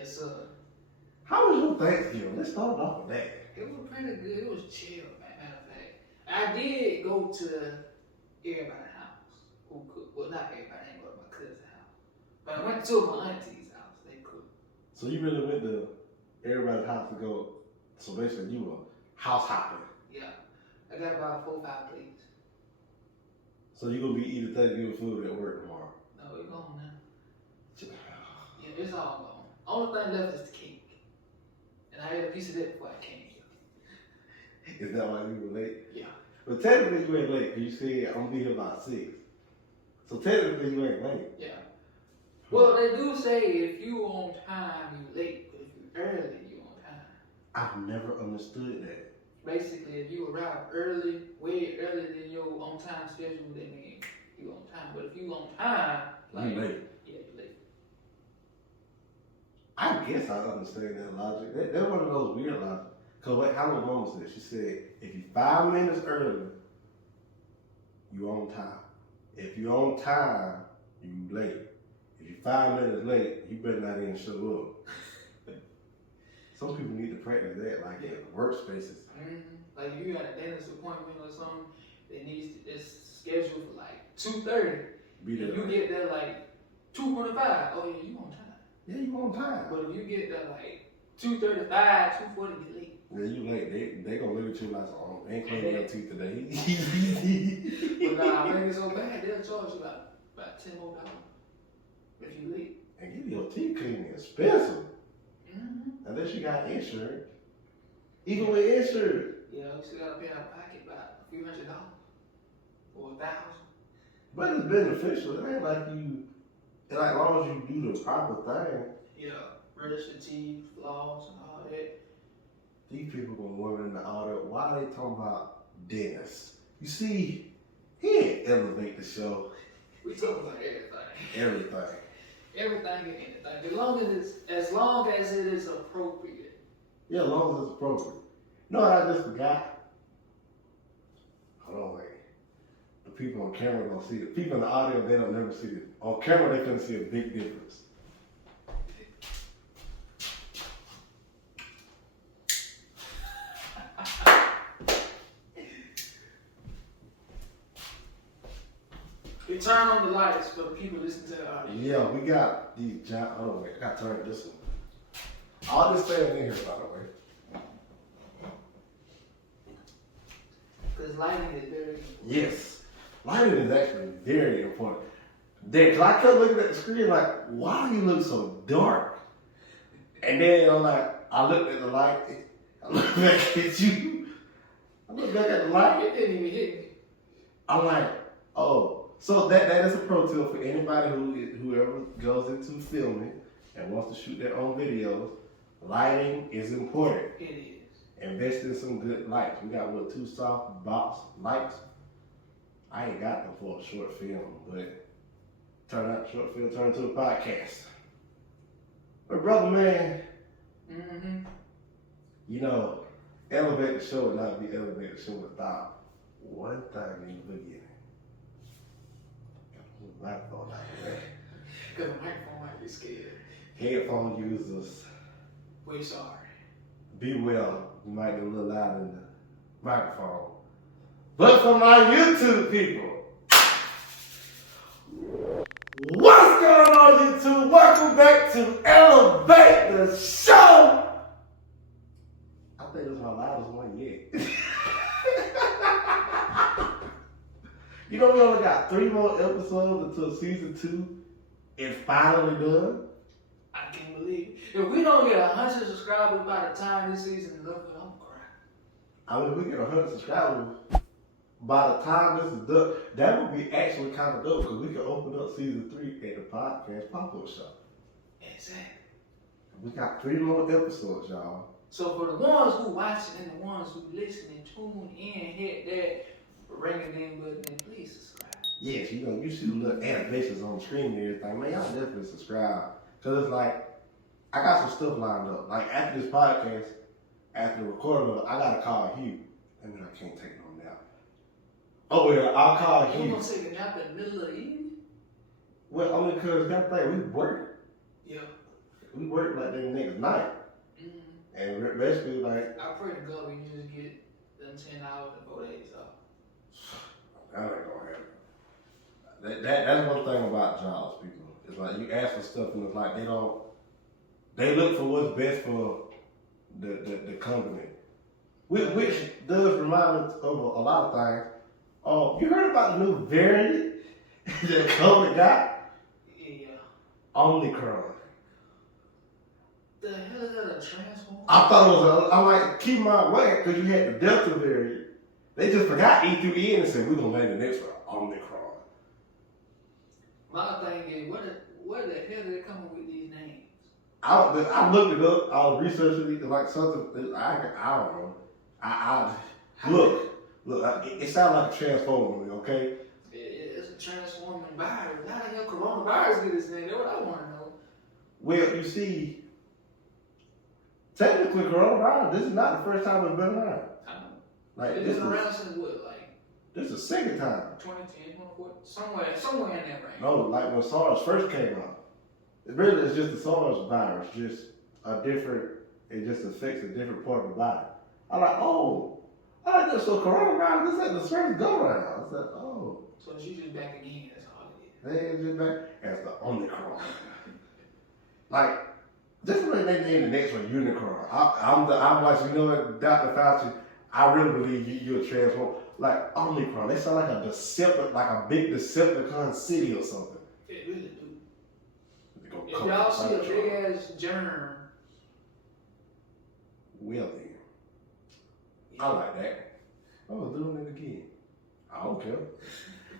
Yes, sir. How was your Thanksgiving? Let's start off with that. It was pretty good. It was chill, man. Matter of fact, I did go to everybody's house who cooked. Well, not everybody. I didn't go to my cousin's house, but I went to my auntie's house. They cooked. So you really went to everybody's house to go. So basically, you were house hopping. Yeah, I got about 4 or 5 plates. So you gonna be eating Thanksgiving food at work tomorrow? No, it's gone now. Yeah, it's all gone. Only thing left is the cake, and I had a piece of that before I came here. Is that why you were late? Yeah. But technically you ain't late, because you said I'm gonna be here about 6. So technically you ain't late. Yeah. Well, they do say if you on time, you late. But if you early, you on time. I've never understood that. Basically, if you arrive early, way earlier than your on time schedule, then mean you on time. But if you on time, like, You late. Yeah, you late. I guess I understand that logic. That's one of those weird logic. Because how my mom said, she said, if you 5 minutes early, you on time. If you on time, you late. If you 5 minutes late, you better not even show up. Some people need to practice that, like in workspaces. Like if you got a dentist appointment or something, it's scheduled for like 2:30. Be there. You get there like 2:45. Oh yeah, you on time. Yeah, you on time. But if you get there like 2:35, 2:40, you late. Yeah, you late. They gonna look at you like, oh, they ain't cleaning your teeth today. But nah, I make it so bad, they'll charge you about $10 more if you late. And get your teeth cleaning expensive. Unless you got insurance. Even with insurance. Yeah, you still gotta pay out of pocket about a few $100 or $1,000. But it's beneficial. It ain't like you, like as long as you do the proper thing. Yeah, brush your teeth, floss, and all that. These people gonna worry in the audit. Why are they talking about dentists? You see, he ain't elevate the show. We talk about everything. Everything. Everything and anything. As long as it is appropriate. Yeah, as long as it's appropriate. No, I just forgot. Hold on, wait. The people on camera don't see it. People in the audio, they don't never see it. On camera, they can see a big difference. We turn on the lights for the people listening to the audio. Yeah, we got these giant. Hold on, wait. I gotta turn this one. All this staying in here, by the way. Because lighting is very important. Yes. Lighting is actually very important. Then, cause I kept looking at the screen like, why do you look so dark? And then I'm like, I looked at the light. I looked back at you. I looked back at the light. It didn't even hit me. I'm like, oh. So that is a pro tip for anybody whoever goes into filming and wants to shoot their own videos. Lighting is important. It is. Invest in some good lights. We got 2 soft box lights. I ain't got them for a short film, but turn out the short film, turn into a podcast. But brother man, you know, elevate the show would not be elevate the show without one thing in the beginning. Microphone out of the way. Because the microphone might be scared. Headphone users, We're sorry. be well. You might get a little loud in the microphone. But for my YouTube people, what's going on YouTube? Welcome back to Elevate the Show. I think it's my loudest one yet. You know, we only got 3 more episodes until season 2 is finally done. I can't believe it. If we don't get 100 subscribers by the time this season is over, I'm gonna cry. I mean, if we get 100 subscribers by the time this is done, that would be actually kind of dope because we can open up season 3 at the podcast pop-up shop. Exactly. We got 3 more episodes, y'all. So for the ones who watching and the ones who listening, tune in, hit that ring a ding button, and please subscribe. Yes, you know, you see the little animations on the screen and everything. Man, y'all definitely subscribe. Because it's like, I got some stuff lined up. Like after this podcast, after the recording of it, I got to call Hugh. I mean, I can't take no nap. Oh, yeah, I'll call Hugh. You gonna take a nap in the middle of the evening? Well, only because that thing, we work. Yeah. We work like that next night. And basically, like, I pray to God we just get them 10 hours and 4 days off. that ain't gonna happen. That's one thing about jobs, people. It's like you ask for stuff and it's like they look for what's best for the company. Which does remind us of a lot of things. You heard about the new variant that COVID got? Yeah. Omicron. The hell is that, a transformer? I thought it was I'm like, keep my way, because you had the Delta variant. They just forgot E through E and said, we're going to land the next one, Omicron. My thing is, where the hell did they come up with these names? I looked it up, I was researching it, like something, I don't know. Look, it sounds like a transformer, okay? It's a transforming virus. How the hell coronavirus get this name? That's what I want to know. Well, you see, technically coronavirus, this is not the first time it's been around. I know. Like, It's been around since what, like? This is the second time. 2010, 2014, somewhere in that range. No, like when SARS first came out. It really is just the SARS virus, just it just affects a different part of the body. I'm like, I like that. So coronavirus, this ain't the first go around. I said, oh. So she's just back again, that's all it is. They just back as the Omicron. Like, just like they named the next one Unicron. I'm like, you know what, Dr. Fauci, I really believe you're a transformer. Like Omicron, they sound like a big Decepticon city or something. It really do. If y'all see a big ass germ, well then. I like that. I was doing it again. I don't care.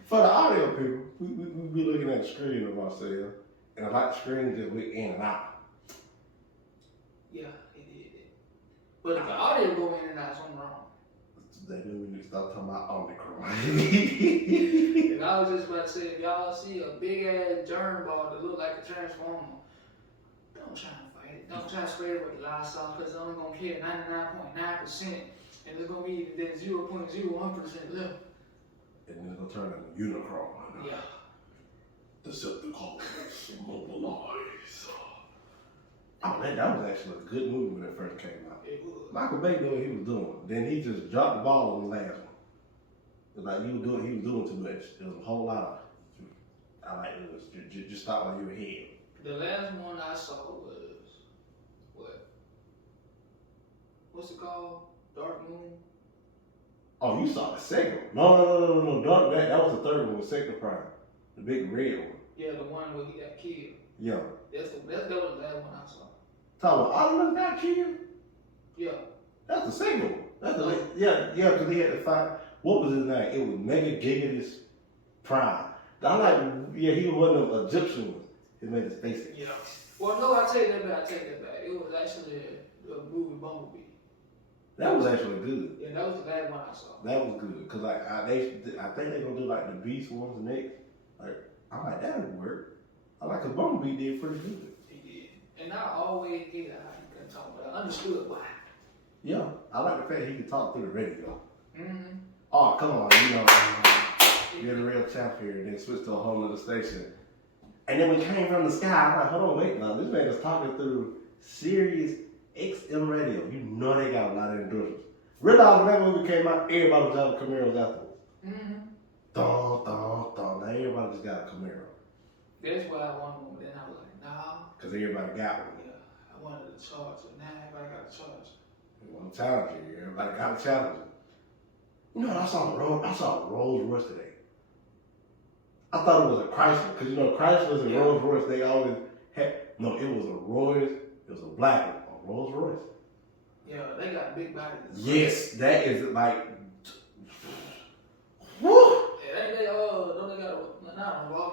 For the audio people, we be looking at the screen of ourselves, and I like the screen just went in and out. Yeah, it did. But if the audio go in and out, something wrong. They do we need to stop talking about Omicron. And I was just about to say, if y'all see a big ass germ ball that look like a transformer, don't try to fight it. Don't try to spread it with the live sauce, because it's only going to kill 99.9%, and there's going to be that 0.01% left. And then it's going to turn into Unicron. Yeah. Decepticons mobilize. Oh, that was actually a good movie when it first came out. It was. Michael Bay knew what he was doing. Then he just dropped the ball on the last one. It was like he was doing too much. There was a whole lot of, it was just stop while you were ahead. The last one I saw was, what's it called? Dark Moon? Oh, you saw the second one. No. Dark, that was the third one with Sector Prime. The big red one. Yeah, the one where he got killed. Yeah. That was the last one I saw. Talking about all of them got killed? Yeah. That's the second one. Yeah, because he had to fight. What was his name? It was Mega Gigatus Prime. He was one of them Egyptian ones. He made his face. Yeah. Well, no, I take that back. It was actually a movie Bumblebee. That was actually good. Yeah, that was the last one I saw. That was good. Because I think they're going to do like the Beast ones next. Like, I'm like, that would work. I like because Bumblebee did pretty good. He did. And I always hated how he couldn't talk, but I understood why. Yeah, I like the fact he could talk through the radio. Mm-hmm. Oh, come on, you're the real champ here, and then switch to a whole other station. And then we came from the sky, I'm like, hold on, wait, now this man is talking through Sirius XM radio. You know they got a lot of endorsements. Realize when that movie came out, everybody was driving Camaros afterwards. Mm-hmm. Dun. Now everybody just got a Camaro. That's why I wanted one, but then I was like, nah. Because everybody got one. Yeah, I wanted a Charger. Now everybody got a Charger. They want to challenge you. Everybody got a challenge. You know what I saw a Rolls Royce today. I thought it was a Chrysler, because Chryslers and Rolls Royce, they always had, no, it was a Royce, it was a black one, a Rolls Royce. Yeah, they got big bodies. Yes, that is like, woo! Yeah, they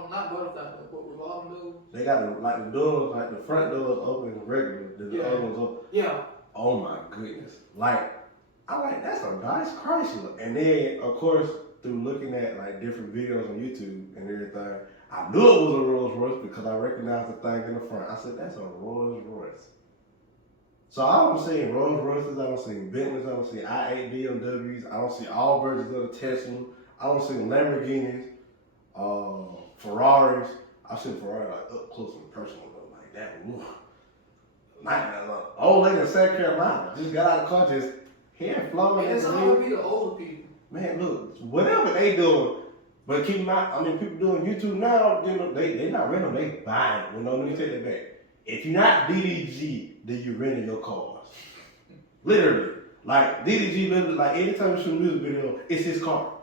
not butterfly, but revolving doors. They got like the doors, like the front doors open regular, the other ones open. Yeah. Oh my goodness. Like, I'm like, that's a nice Chrysler. And then, of course, through looking at like different videos on YouTube and everything, I knew it was a Rolls Royce because I recognized the thing in the front. I said, that's a Rolls Royce. So I don't see Rolls Royces, I don't see Bentleys, I don't see i8 BMWs, I don't see all versions of the Tesla, I don't see Lamborghinis, Ferraris. I've seen Ferrari like up close and personal, but like that, woo. old lady in South Carolina just got out of the car, just hair flowing. Man, it's always be the older people. Man, look, whatever they doing, but keep in mind, I mean, people doing YouTube now, you know, they not renting, they buying. You know, let me take that back. If you're not DDG, then you're renting your cars. Literally. Like, DDG, literally, like, anytime you shoot a music video, it's his car.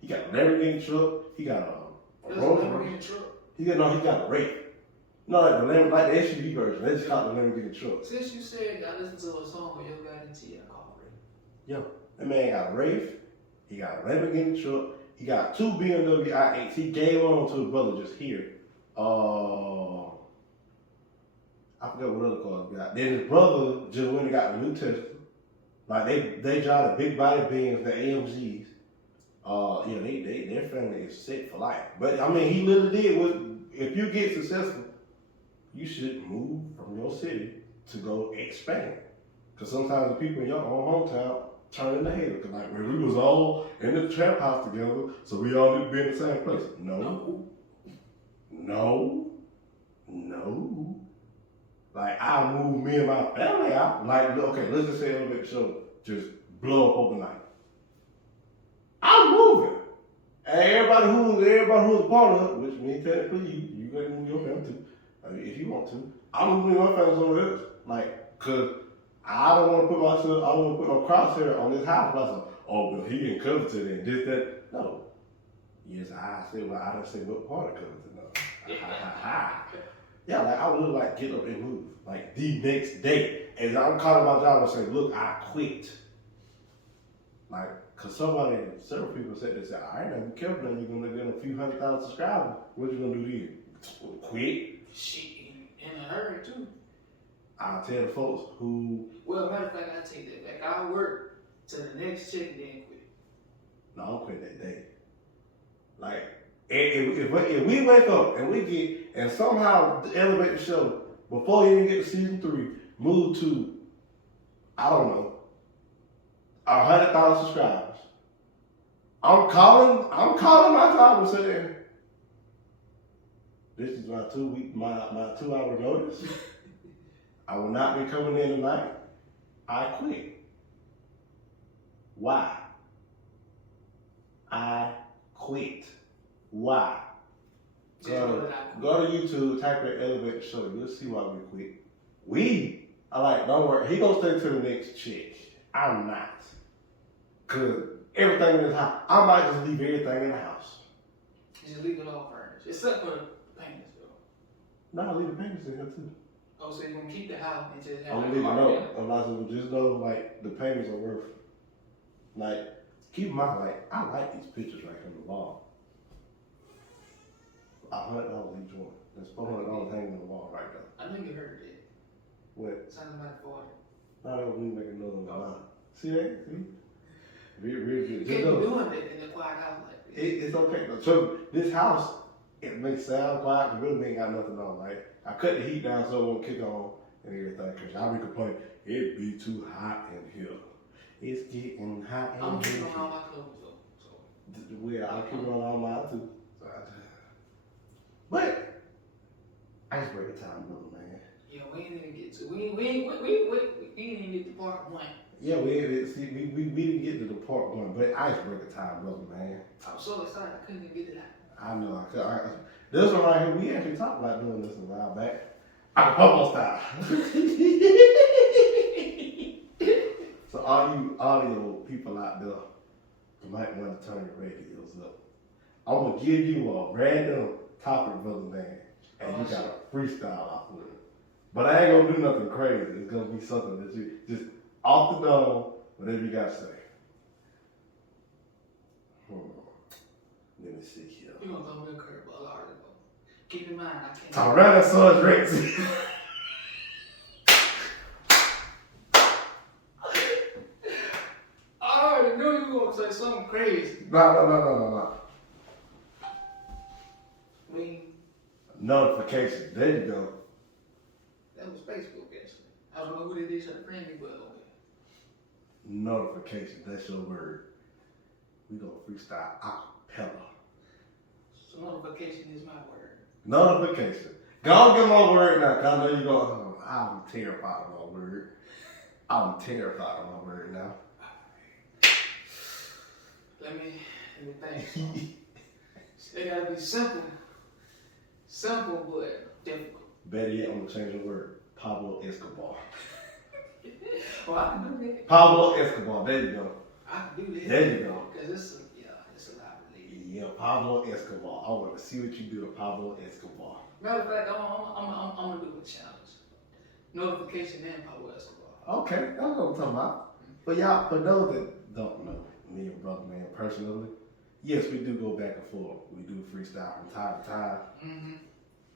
He got a Lamborghini truck, he got a Lamborghini truck. He got a Wraith. No, like the SUV version. They just call it the Lamborghini truck. Since you said I listened to a song where you got into your car, Yo, that man got a Wraith, he got a Lamborghini truck, he got 2 BMW i8s. He gave one to his brother just here. I forgot what other cars he got. Then his brother just went and got a new Tesla. Like they drive the big body Benz, the AMGs. Their family is set for life. But I mean, he literally did what, if you get successful, you should move from your city to go expand. Because sometimes the people in your own hometown turn into haters. Because like, we was all in the trap house together, so we all need to be in the same place. No. Like, I moved me and my family out. Like, okay, let's just say Elevate Show just blow up overnight. I'm moving. And everybody who's a part of it, which means technically you gotta move your family too. I mean, if you want to. I'm moving my family somewhere else. Like, cause I don't want to put no crosshair on this house. But I said, oh, but he in Covington and this, that. No. Yes, I didn't say what part of Covington, though. Yeah, like, I would like get up and move. Like, the next day. And I'm calling my job and say, look, I quit. Like, cause several people said, they said, all right, now be careful, now you're gonna get a few 100,000 subscribers. What you gonna do then? Quit? Shit, in a hurry too. I'll tell the folks who. Well, matter of fact, I take that back. I work to the next check, then quit. No, I'll quit that day. Like, if we wake up and we get, and somehow Elevate the Show, before you even get to season 3, move to, I don't know, 100,000 subscribers. I'm calling my job and saying, this is my 2 hour notice. I will not be coming in tonight. I quit. Why? I quit. Why? Go to YouTube, type in Elevate the Show. You'll see why we quit. We are like, don't worry, he gonna stay to the next check. I'm not. Cause everything in this house, I might just leave everything in the house. Just leave it all furnished. Except for the paintings though. No, I leave the paintings in here too. Oh, so you're gonna keep the house and just have I'm gonna leave it up. A lot of people just know like the paintings are worth. Like, keep in mind, like, I like these pictures right on the wall. $100 each one. That's $400 hanging on the wall right there. I know you heard that. What? Sounds like $40. Now that was me making another one. See that? See? Real good. You can't be doing that in a quiet house like this. It's okay. So this house, it may sound quiet, but really ain't got nothing on. Like, I cut the heat down so it won't kick on and everything. Cause y'all be complaining, it be too hot in here. It's getting hot in here. I'm keeping on all my clothes though. So. I'll keep on all mine too. But icebreaker time, though, man. Yeah, we ain't even get to. We didn't even get to part 1. Yeah, we didn't get to the part 1, but icebreaker time, brother, man. I'm so excited I couldn't even get to that. I know. This one right here, we actually talked about doing this a while back. Acapulco style. So all you audio people out there, you might want to turn your radios up. I'm gonna give you a random topic, brother, man, and you got a freestyle off of it. But I ain't gonna do nothing crazy. It's gonna be something that you just off the dome, whatever you gotta say. Let me see here. You gonna throw me a curveball, I already know. Keep in mind, I can't. Tyrannosaurus Rex. I already knew you were gonna say something crazy. No. No. Notification. There you go. That was Facebook, actually. I don't know who they did try to friend me, but okay. Notification. That's your word. We gonna freestyle acapella. So notification is my word. Notification. Go on, get my word now, cause I know you gonna. I'm terrified of my word. I'm terrified of my word now. Let me think. It gotta be simple. Simple but difficult. Better yet, I'm gonna change the word. Pablo Escobar. Well, I can do that. Pablo Escobar. There you go. I can do that. There you go. Because it's a lot related. Yeah, Pablo Escobar. I want to see what you do to Pablo Escobar. Matter of fact, I'm gonna do a challenge. Notification and Pablo Escobar. Okay, that's what I'm talking about. But y'all, for those that don't know me and Brother Man personally, yes, we do go back and forth. We do freestyle from time to time. Mm-hmm.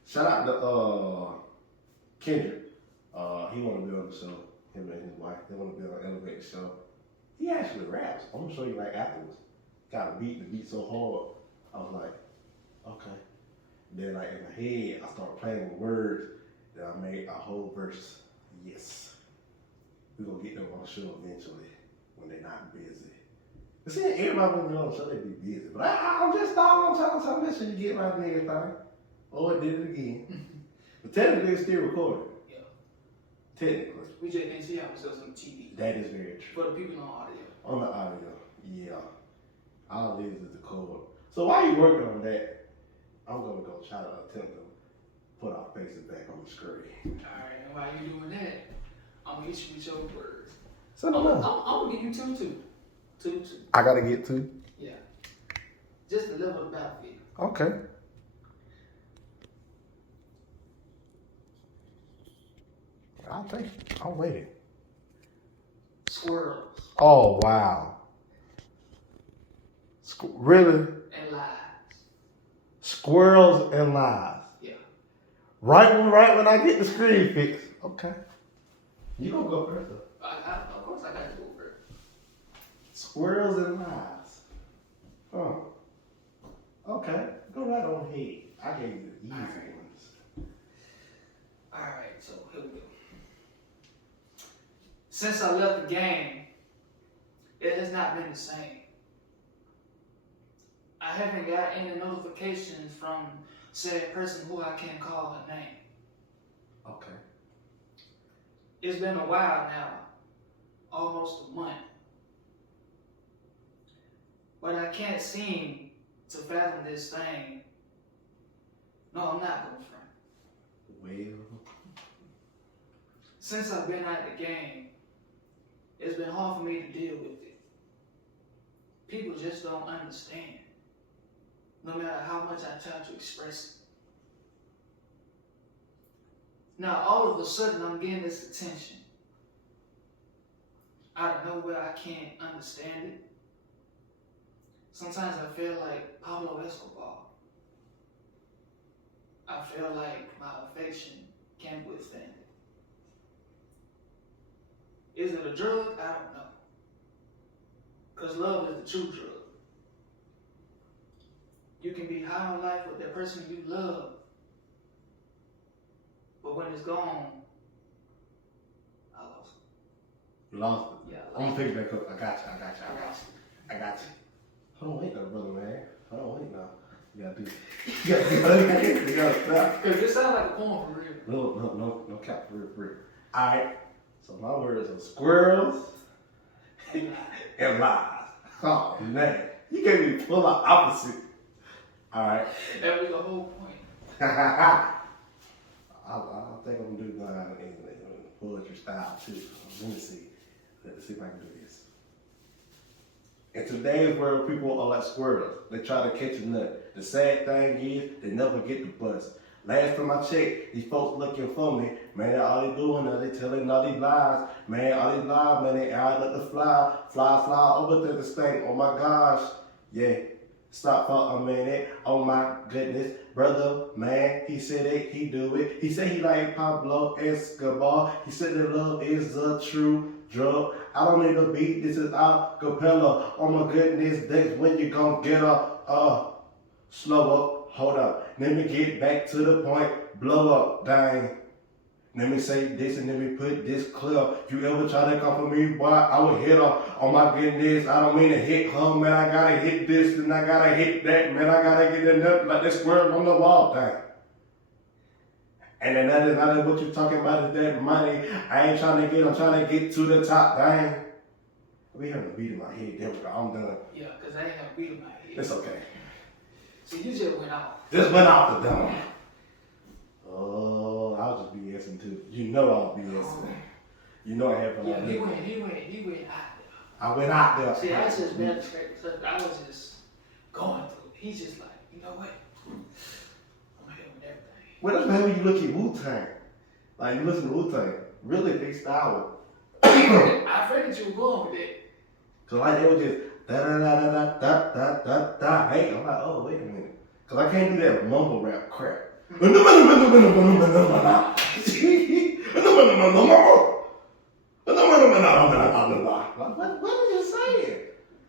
Shout out to Kendrick. He want to be on the show. Him and his wife, they want to be on the Elevate show. He actually raps. I'm gonna show you like afterwards. Got a beat, the beat so hard. I was like, okay. Then like in my head, I started playing with words. Then I made a whole verse. Yes. We're gonna get them on the show eventually when they're not busy. You see, everybody when they're on the show, they be busy. But I'm just starting on time to make sure you get right and everything. Oh, it did it again. But technically, it's still recorded. Yeah. Technically. We just can't see ourselves on TV. That is very true. For the people on audio. On the audio, yeah. All it is the code. So while you're working on that, I'm gonna go try to attempt to put our faces back on the screen. Alright, and while you're doing that, I'm gonna hit you with your words. So I'm gonna give you two. I gotta get two. Yeah. Just to level the battlefield. Okay. I'll take it. I'm waiting. Squirrels. Oh wow. Really? And lies. Squirrels and lies. Yeah. Right when I get the screen fixed. Okay. You gonna go first though. Of course I got to go first. Squirrels and lies. Huh. Okay. Go right on ahead. I gave you the easy ones. Alright, so here we go. Since I left the game, it has not been the same. I haven't got any notifications from said person who I can't call her name. Okay. It's been a while now, almost a month. But I can't seem to fathom this thing. No, I'm not going front. Well. Since I've been out of the game, it's been hard for me to deal with it. People just don't understand, no matter how much I try to express it. Now, all of a sudden, I'm getting this attention. Out of nowhere, I can't understand it. Sometimes I feel like Pablo Escobar. I feel like my affection can't withstand it. Is it a drug? I don't know. Because love is the true drug. You can be high on life with that person you love, but when it's gone, I lost it. You lost it. Yeah, I'm gonna pick it back up. I got you. I I got you. Hold on, wait now, brother man. Hold on, wait now. You gotta do it. You gotta stop. Because this sounds like a poem for real. No cap for real. Alright. So my words are squirrels and lies. Oh man. You gave me full of opposite. Alright. That was the whole point. I think I'm gonna do mine in poetry style too. Let me see. Let's see if I can do this. In today's world, people are like squirrels. They try to catch a nut. The sad thing is, they never get the bus. Last time I checked, these folks looking for me. Man, all they doing is they telling all these lies. Man, all these lies, man, they out at the fly over to this thing. Oh my gosh. Yeah. Stop for a minute. Oh my goodness. Brother, man, he said it, he do it. He said he like Pablo Escobar. He said that love is a true drug. I don't need a beat, this is acapella. Oh my goodness, that's when you gon' get up. Slow up, hold up. Let me get back to the point, blow up, dang. Let me say this and let me put this clear. If you ever try to come for me, boy, I will hit her. Oh my goodness, I don't mean to hit her, man. I gotta hit this and I gotta hit that, man. I gotta get that nut like that squirrel on the wall, dang. And then nothing what you talking about is that money. I ain't trying to get, I'm trying to get to the top. Dang. We having a beat in my head. There we go. I'm done. Yeah, because I ain't have a beat in my head. It's okay. See, you just went off. Just went off the dome. Oh, I was just BSing too. You know I was BSing. You know I had fun. Yeah, he went out there. I went out there. See, I just been I was just going through it. He's just like, you know what? I'm here with everything. Well, that's how you look at Wu-Tang. Like, you listen to Wu-Tang. Really, they style. I figured you were going with it. Cause like they were just da. Hey, I'm like, oh wait a minute. Cause I can't do that mumble rap crap. What are you saying?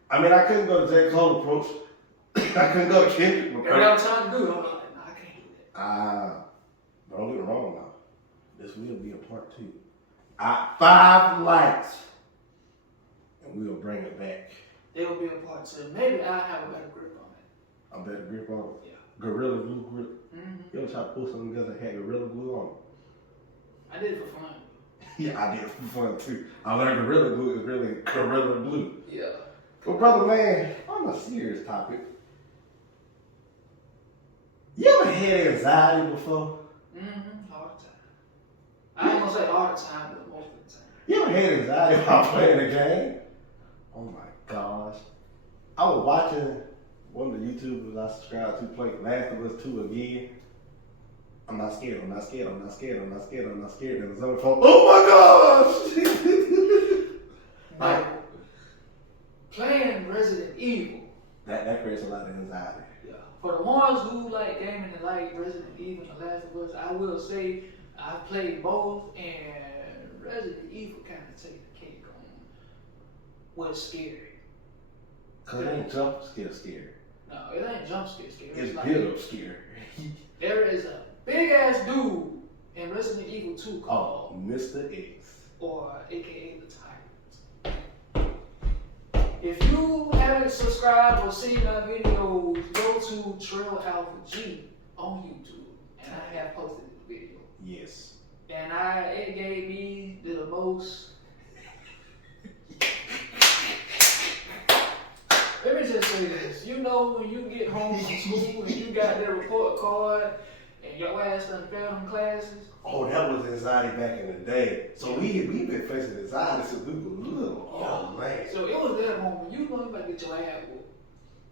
I mean, I couldn't go to J. Cole approach. I couldn't go to Kendrick approach. Every time I'm trying to do it, I'm like, no, I can't do that. But don't get me wrong now. This will be a part 2. 5 likes. And we'll bring it back. There will be a part 2. Maybe I'll have a better grip on it. A better grip on it? Yeah. Gorilla glue grip? Mm-hmm. You ever try to pull something together and had Gorilla glue on it? I did it for fun. Yeah, I did it for fun too. I learned Gorilla glue is really Gorilla glue. Yeah. Well, brother man, on a serious topic. You ever had anxiety before? Mm-hmm. All the time. I ain't gonna say all the time, but most of the time. You ever had anxiety while playing a game? Oh my gosh. I was watching one of the YouTubers I subscribed to play Last of Us 2 again. I'm not scared. And it's on the phone. Oh my gosh! Like, playing Resident Evil. That creates a lot of anxiety. Yeah. For the ones who like gaming and like Resident Evil and The Last of Us, I will say I've played both, and Resident Evil kind of take the cake on what's scary. Cause it ain't jump scary. No, it ain't jump scary. It's like, build up scary. There is a big ass dude in Resident Evil 2 called Mr. X. Or AKA the Tyrant. If you haven't subscribed or seen our videos, go to Trail Alpha G on YouTube, and I have posted the video. Yes. And it gave me the most. Let me just say this. You know when you get home from school and you got that report card and your ass done failed in classes? Oh, that was anxiety back in the day. So we've been facing anxiety since we were little. Oh, man. So it was that moment. You know you about to get your ass whooped.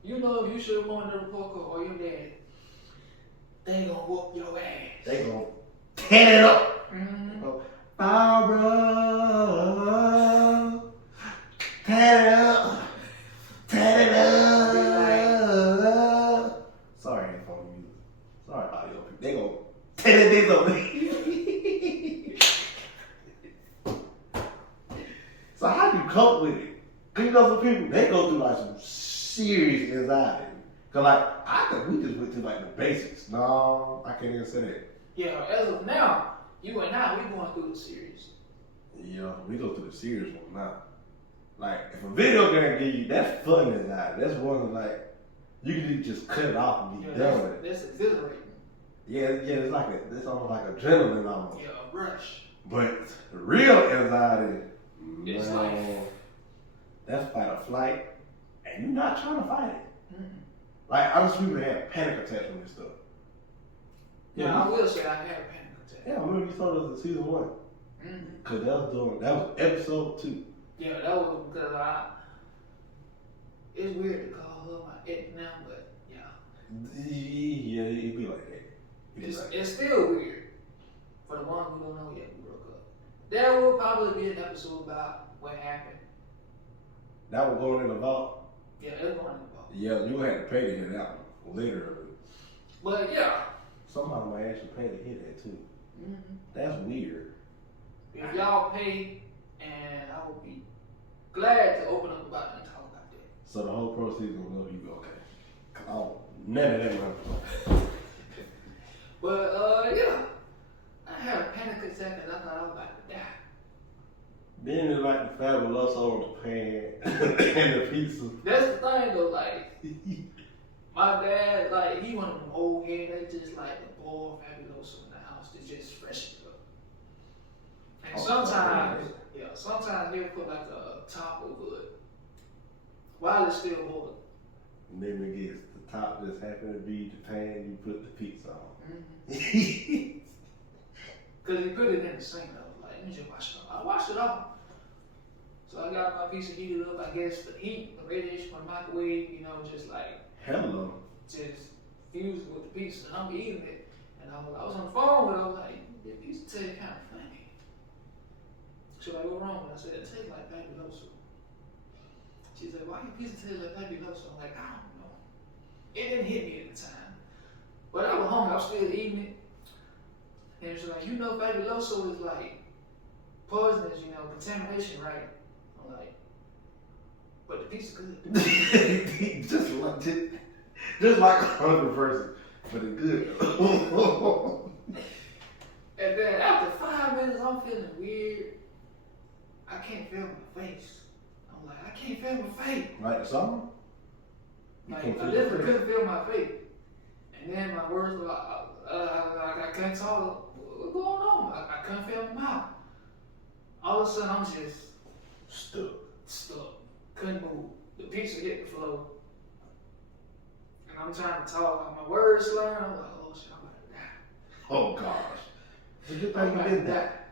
You know if you should have won the report card or your daddy, they gonna whoop your ass. They gonna tear it up. Mm-hmm. Barbara, tear it up. Tear it up. Sorry, phone music. Sorry, audio people. They gonna tear this up. So how do you cope with it? Cause you know some people, they go through like some serious anxiety. Cause like, I think we just went through like the basics. No, I can't even say that. Yeah, as of now, you and I, we going through the series. Yeah, we go through the serious one now. Like, if a video game give you, that's fun anxiety. That's one like, you can just cut it off and be done with it. That's exhilarating. Yeah, it's almost like adrenaline almost. Yeah, a rush. But the real anxiety, It's man, life. that's fight or flight, and you're not trying to fight it. Mm-hmm. Like, I just people have panic attacks from this stuff. Yeah, I will say I had a panic attack. Yeah, I remember you told us in season 1. Mm-hmm. Cause that was episode 2. Yeah, that was because it's weird to call her my ex now, but yeah. Yeah, it'd be like that. It's still weird. For the ones who don't know yet, we broke up. There will probably be an episode about what happened. That was going in the vault. Yeah, it's going in the vault. Yeah, you had to pay to hear that one, literally. But yeah. Somebody might actually pay to hear that too. Mm-hmm. That's weird. If y'all pay, and I will be glad to open up about it and talk about that. So the whole proceeds gonna love you, okay? Oh, none of that money. But yeah, I had a panic attack and I thought I was about to die. Then it's like the fabulous on the pan and the pizza. That's the thing though, like my dad, like he one of them old heads, they just like the boy fabulous in the house to just freshen it up. And Oh, sometimes they'll put like a top over it while it's still boiling. And then it gets the top just happen to be the pan you put the pizza on. Mm-hmm. Cause he put it in the sink. I was like, let me just wash it off. I washed it off. So I got my pizza heated up. I guess the heat, the radiation from the microwave, you know, just like Hello. just fused with the pizza. And I'm eating it, and I was on the phone with her. I was like, "This pizza tastes kind of funny." She was like, "What's wrong with it?" I said, "It tastes like fabuloso." She said, "Why your pizza taste like fabuloso?" I'm like, "I don't know. It didn't hit me at the time, but I was hungry. I was still eating it." And she's like, "You know, fabuloso is like poisonous, you know, contamination, right?" I'm like, "But the pizza good." just like a hungry person, but it's good. And then after 5 minutes, I'm feeling weird. I can't feel my face. I'm like, I can't feel my face. Like the summer? Like, I literally couldn't feel my face. And then my words were, I couldn't talk. What's going on? I couldn't feel my mouth. All of a sudden, I'm just stuck. Couldn't move. The pizza hit the floor. And I'm trying to talk. My words slurring. I'm like, oh shit, I'm about to die. Oh gosh. It's a good I'm thing about you to did die. that.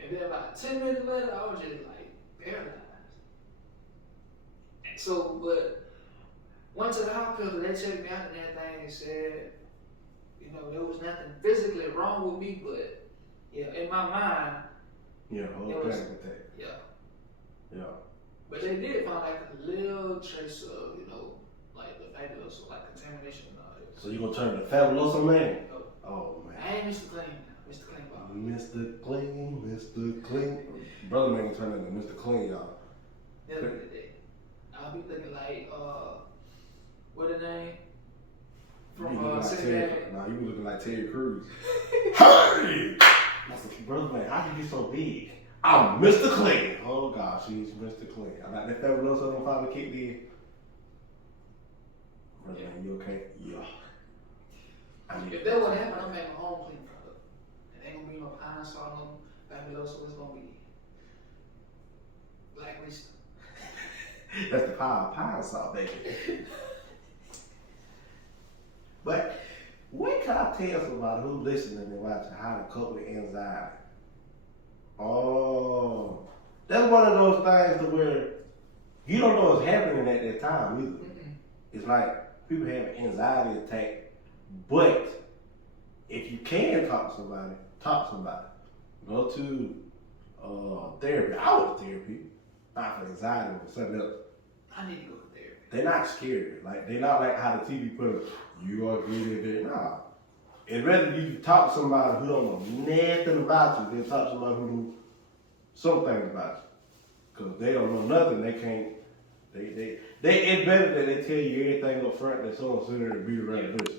And then about 10 minutes later, I was just like paralyzed. And so, but went to the hospital, they checked me out and everything and said, you know, there was nothing physically wrong with me, but yeah, in my mind, Yeah, whole panic attack. Yeah. Yeah. But they did find like a little trace of, you know, like the fabuloso, like contamination and all that. So you gonna turn the fabuloso man? Oh man. I ain't Mr. Clean now. Mr. Clean Bob. Mr. Clean, Mr. Clean. Brother man turn into Mr. Clean, y'all. Never did that. I'll be looking like, what the name? From Terry. Nah, you be looking like Terry Crews. Hey! I said, brother man, how you get so big? I'm Mr. Clean. Oh gosh, he's Mr. Clean. I got that fabuloso on finally kicked in. Brother man, you okay? Yeah. If that would happen, I'm making my own clean product. It ain't gonna be no pine saw, no fabuloso. It's gonna be black Rista. That's the pine saw, baby. But what can I tell somebody who's listening and watching how to cope with anxiety? Oh, that's one of those things to where you don't know what's happening at that time either. Mm-mm. It's like people have an anxiety attack, but if you can talk to somebody, talk to somebody. Go to therapy. I went to therapy, not for anxiety, but something else. I need to go to therapy. They're not scary. Like they're not like how the TV put it. You are good at it. Nah. It's rather you talk to somebody who don't know nothing about you than talk to somebody who knows some things about you. Because they don't know nothing. They can't. It's better that they tell you everything up front than someone sitting there to be around this.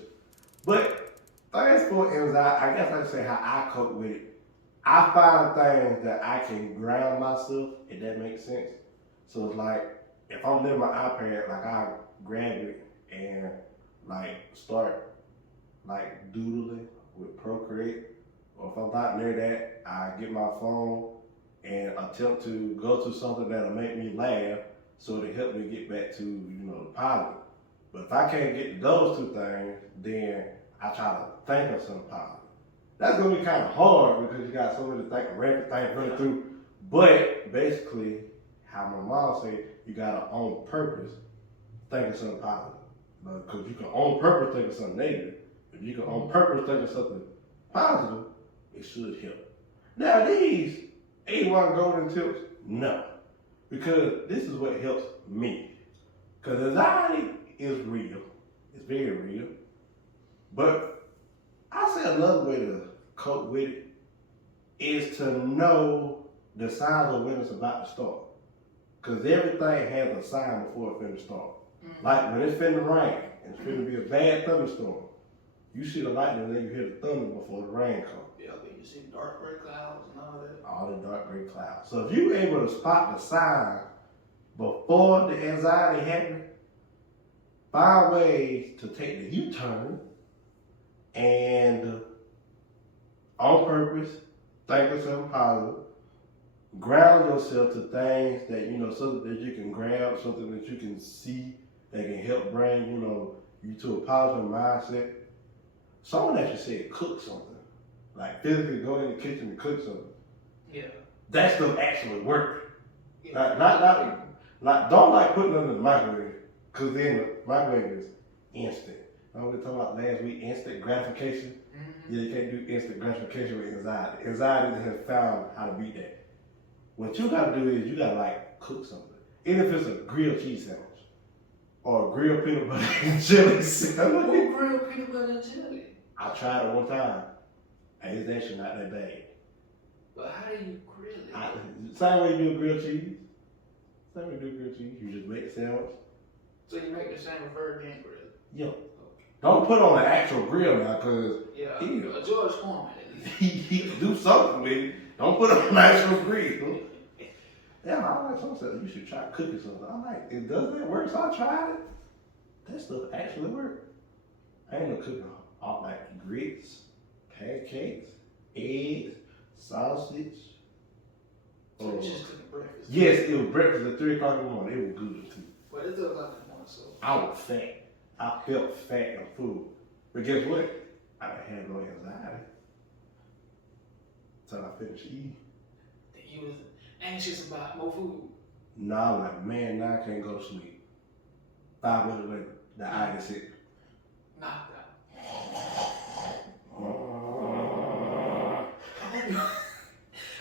But things for anxiety, I guess I can say how I cope with it. I find things that I can ground myself, if that makes sense. So it's like if I'm near my iPad, like I grab it and like start like doodling with Procreate, or if I'm not near that, I get my phone and attempt to go to something that'll make me laugh, so to help me get back to the positive. But if I can't get to those two things, then I try to think of something positive. That's gonna be kind of hard because you got so many rapid things running through. But basically, how my mom said, you gotta on purpose think of something positive. Because you can on purpose think of something negative. If you can on purpose think of something positive, it should help. Now these 81 golden tips, no. Because this is what helps me. Because anxiety is real. It's very real. But I say another way to cope with it is to know the signs of when it's about to start. Because everything has a sign before it finna start. Mm-hmm. Like when it's finna rain and it's finna be a bad thunderstorm, you see the lightning and then you hear the thunder before the rain comes. Yeah, but you see dark gray clouds and all that. All the dark gray clouds. So if you're able to spot the sign before the anxiety happens, find ways to take the U-turn and on purpose, think of something positive, ground yourself to things that, something that you can grab, something that you can see that can help bring, you to a positive mindset. Someone actually said cook something. Like physically go in the kitchen and cook something. Yeah. That stuff actually work. Yeah. Like don't like putting it in the microwave, because then the microwave is instant. We were talking about last week, instant gratification. Mm-hmm. Yeah, you can't do instant gratification with anxiety. Anxiety has found how to beat that. What you gotta do is you gotta like cook something. Even if it's a grilled cheese sandwich or a grilled peanut butter and jelly sandwich. Who grilled peanut butter and jelly? I tried it one time, and it's actually not that bad. But how do you grill it? Same way you do grilled cheese. Same way you do grilled cheese. You just make a sandwich. So you make the same first and grill it? Yeah. Don't put on an actual grill now, cause George Foreman. he do something with it. Don't put it on an actual grill. Yeah, I like someone said you should try cooking something. I'm like, it does that work? So I tried it. That stuff actually worked. I ain't no cooking. I like grits, pancakes, eggs, sausage. So you just cooking breakfast? Yes, it was breakfast at 3 o'clock in the morning. It was good too. Well, it's 3 o'clock in the morning, so. I was fat. I felt fat and full. But guess what? I didn't have no anxiety until I finished eating. Then you was anxious about more food? Nah, I'm like, man, now I can't go to sleep. 5 minutes later, the eye is sick. Knocked out.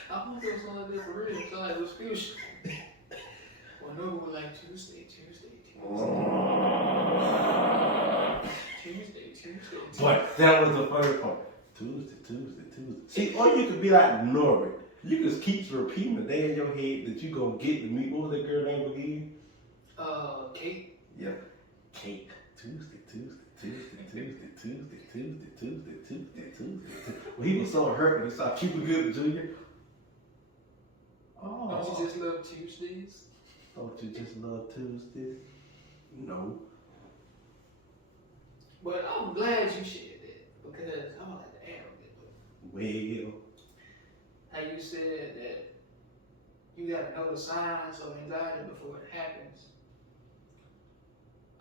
I hope it was only there for real, so it was fusion. Well, no, we were like Tuesday. But that was the funny part. Tuesday. See, or you could be like Norbert. You just keep repeating the day in your head that you gonna get to meet. What was that girl name again? Kate. Yep. Kate. Tuesday. Well, he was so hurt when he saw Cuba Gooding Jr. Oh. Don't you just love Tuesdays? Don't you just love Tuesdays? No. But I'm glad you shared that, because I don't like to add on it. Well. How you said that you got to know the signs of anxiety before it happens.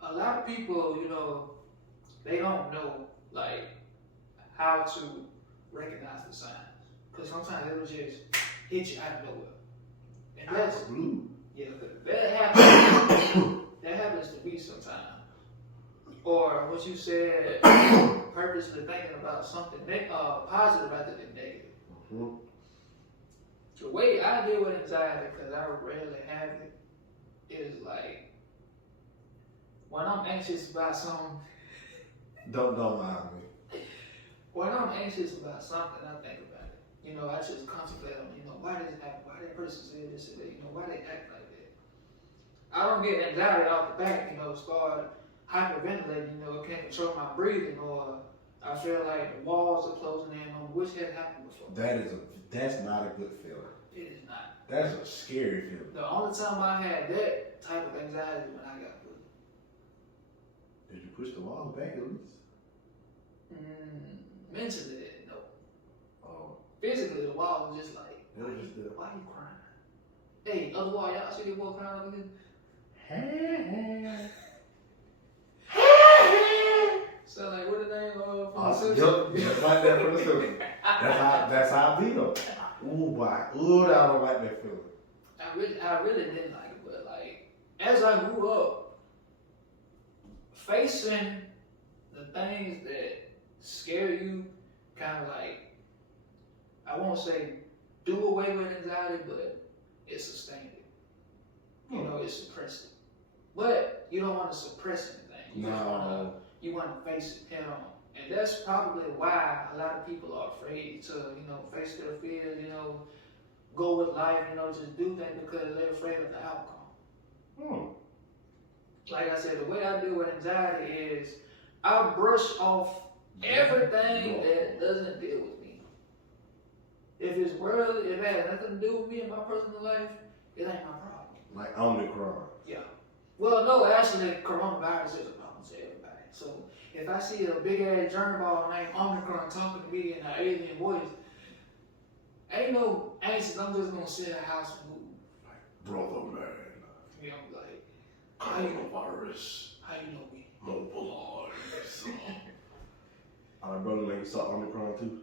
A lot of people, they don't know, like, how to recognize the signs. Because sometimes it'll just hit you out of nowhere. And that's blue. Yeah, that happens. That happens to me sometimes. Or what you said, purposely thinking about something positive rather than negative. Mm-hmm. The way I deal with anxiety, because I rarely have it, is like when I'm anxious about something. Don't mind me. When I'm anxious about something, I think about it. I just contemplate on, why did it happen? Why that person said this or that? Why they act like that? I don't get anxiety off the back, start hyperventilating, can't control my breathing, or I feel like the walls are closing in on, which has happened before. That's not a good feeling. It is not. That's a scary feeling. The only time I had that type of anxiety when I got bullied. Did you push the wall back at least? Mentally, no. Oh. Physically, the wall was just like, why are you crying? Hey, other wall, y'all see the wall crying over here? Sound like what the name of Yup, just like that from the Simpsons. That's how I feel. Ooh, boy. Ooh, I don't like that feeling. I really didn't like it, but like as I grew up, facing the things that scare you, kind of like, I won't say do away with anxiety, but it sustained it. It suppressed it. But you don't want to suppress anything. You want to face it head on. And that's probably why a lot of people are afraid to, face their fears, go with life, just do things because they're afraid of the outcome. Like I said, the way I deal with anxiety is I brush off everything that doesn't deal with me. If it's worldly, if it has nothing to do with me and my personal life, it ain't my problem. Like Omicron. Yeah. Well, no, actually, coronavirus is a problem to everybody. So if I see a big ass germ ball named Omicron talking to me in an alien voice, ain't no anxious. I'm just gonna sit in the house and move. Brother man. You know, like, Coronavirus. how you know me? Mobilize. Our brother man, you saw Omicron too.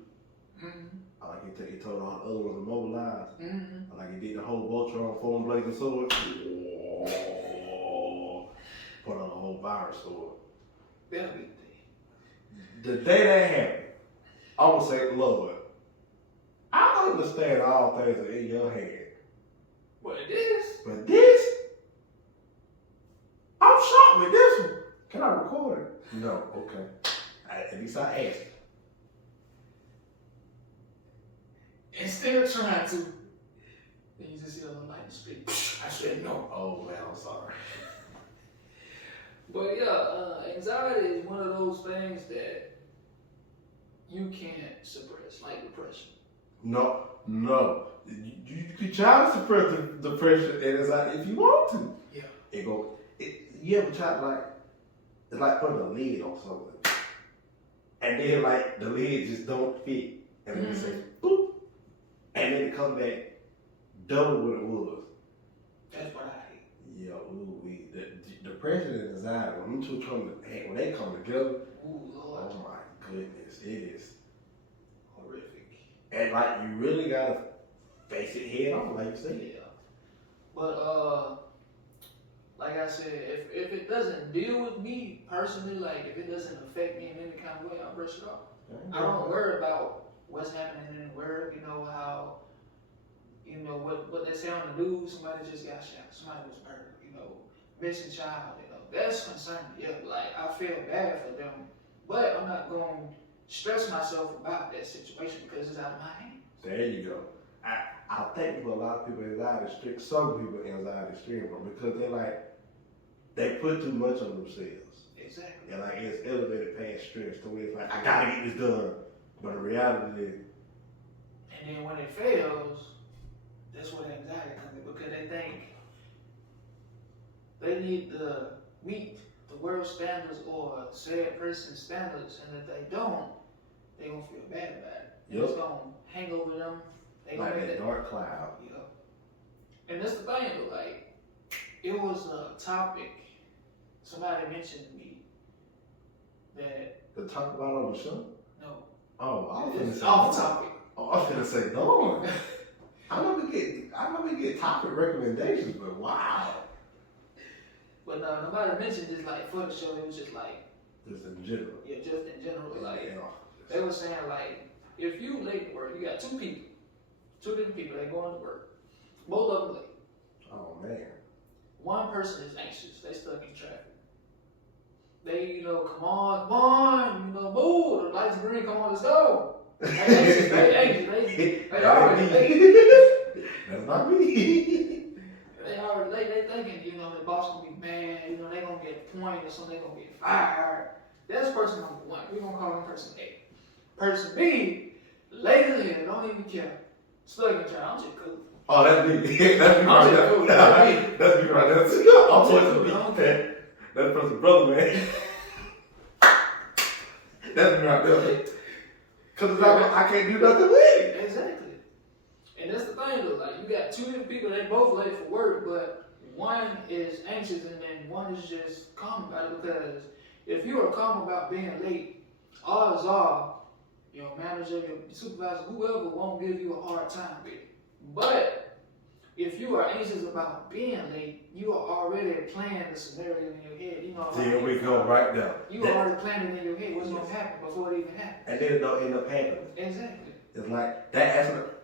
Mm-hmm. Like he told all the other ones to mobilize. Mm-hmm. Like he did the whole Voltron, foam blazing sword. Put on a whole virus sword. That'll be the day. The day that happened, I would say, Lord, I understand all things are in your hand. What it is? But this, I'm shocked with this one. Can I record it? No, okay. At least I asked. Instead of trying to, then you just see the light speak. I said no. Oh man, I'm sorry. But yeah, anxiety is one of those things that you can't suppress, like depression. No. You can try to suppress the depression and anxiety if you want to. Yeah. You ever try to like, it's like putting a lid on something. And then like the lid just don't fit. And then it says, boop. And then it comes back double what it was. That's what I hate. Yo, the depression and anxiety, when them two when they come together, ooh, Lord. Oh my goodness, it is Horrific. And like you really gotta face it head on, like you said. Yeah. But like I said, if it doesn't deal with me personally, like if it doesn't affect me in any kind of way, I'll brush it off. I don't worry about what's happening in the world, how, what they say on the news, somebody just got shot, somebody was murdered, missing child, that's concerning. Yeah, like I feel bad for them, but I'm not going to stress myself about that situation because it's out of my hands. There you go. I think for a lot of people, anxiety, some people anxiety extreme because they put too much on themselves. Exactly. And like it's elevated past stress to where it's like, I gotta get this done. But the reality is. And then when it fails, that's where the anxiety comes in because they think they need to meet the world standards or said person's standards, and if they don't, they're gonna feel bad about it. Yep. It's gonna hang over them. They gonna like make that dark cloud. And that's the thing though, like it was a topic somebody mentioned to me that To talk about on the show? no. Oh, I was gonna It's say off topic. Oh, I was gonna say no. I know we get topic recommendations, but wow. But nobody mentioned this like for the show. It was just like Just in general. yeah, just in general. Like Yeah. they were saying like if you late to work, you got two different people. They going to work. Both of them late. Oh man. One person is anxious. They stuck in traffic. They come on, move. The lights green. Come on, let's go. They anxious. They already late. That's not me. They already late. They thinking the boss gonna be mad. They gonna get a point or something. They gonna get fired. That's person number one. We gonna call him person A. Person B, late as hell, don't even care. Stuck in traffic. I'm just cool. Oh, that's me. That's me right there. Cool. That's me right there. I'm supposed to be. That's person's brother, man. That's me right there. Because I can't do nothing with it. Exactly. And that's the thing though, like you got two different people, they both late for work, but one is anxious and then one is just calm about it because if you are calm about being late, odds are your manager, your supervisor, whoever won't give you a hard time with it. But if you are anxious about being late, you are already planning the scenario in your head. There we go, right there. You already planning in your head what's going to happen before it even happens. And then it don't end up happening. Exactly. It's like,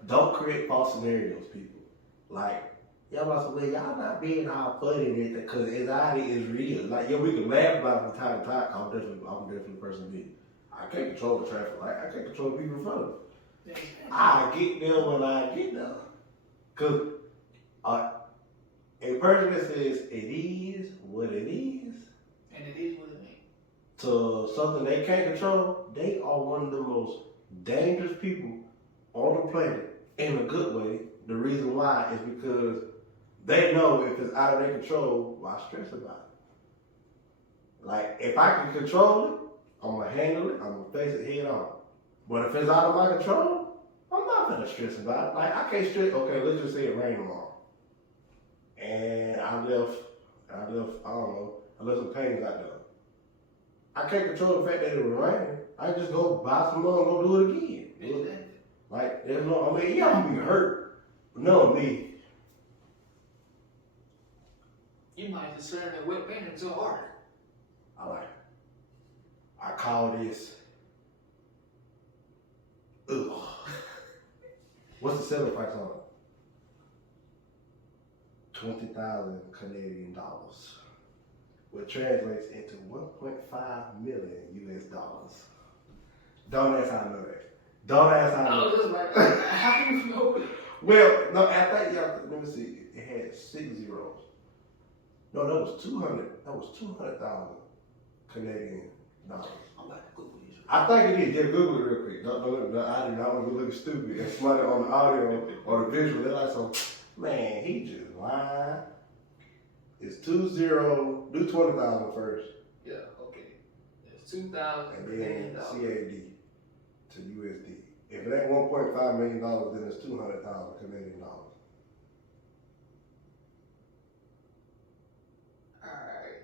don't create false scenarios, people. Like, y'all y'all not being all funny and everything, because anxiety is real. Like, we can laugh about it from time to time. I'm definitely the person B. I can't control the traffic light. I can't control the people in front of me. Exactly. I get there when I get there. Because a person that says it is what it is, and it is what it is, to something they can't control, they are one of the most dangerous people on the planet in a good way. The reason why is because they know if it's out of their control, why stress about it? Like, if I can control it, I'm going to handle it, I'm going to face it head on. But if it's out of my control, I'm not I'm finna stress about it. Like, I can't stress, okay, let's just say it rained tomorrow. And I left, I don't know, I left some paintings out there. I can't control the fact that it was raining. I just go buy some more and go do it again. Exactly. Like, there's no, I mean, yeah, I'm gonna be hurt. But no, me. You might just turn that wet paint into art. I call this, ugh. What's the selling price on it? 20,000 Canadian dollars, which translates into 1.5 million US dollars. Don't ask how I know that. Don't ask how I know I was just like, how do you know that? Well, no, I think y'all, let me see, it had 6 zeros. No, that was 200,000 Canadian dollars. I'm about to Google this. I think it is. Yeah, Google it real quick. Don't, I do not want to be looking stupid and smart on the audio or the visual. They're like, so, man, he just lied. It's 20, do 20,000 first. Yeah, okay. It's 2,000 And Canadian then dollars. CAD to USD. If it ain't $1.5 million, then it's 200,000 Canadian dollars. Alright,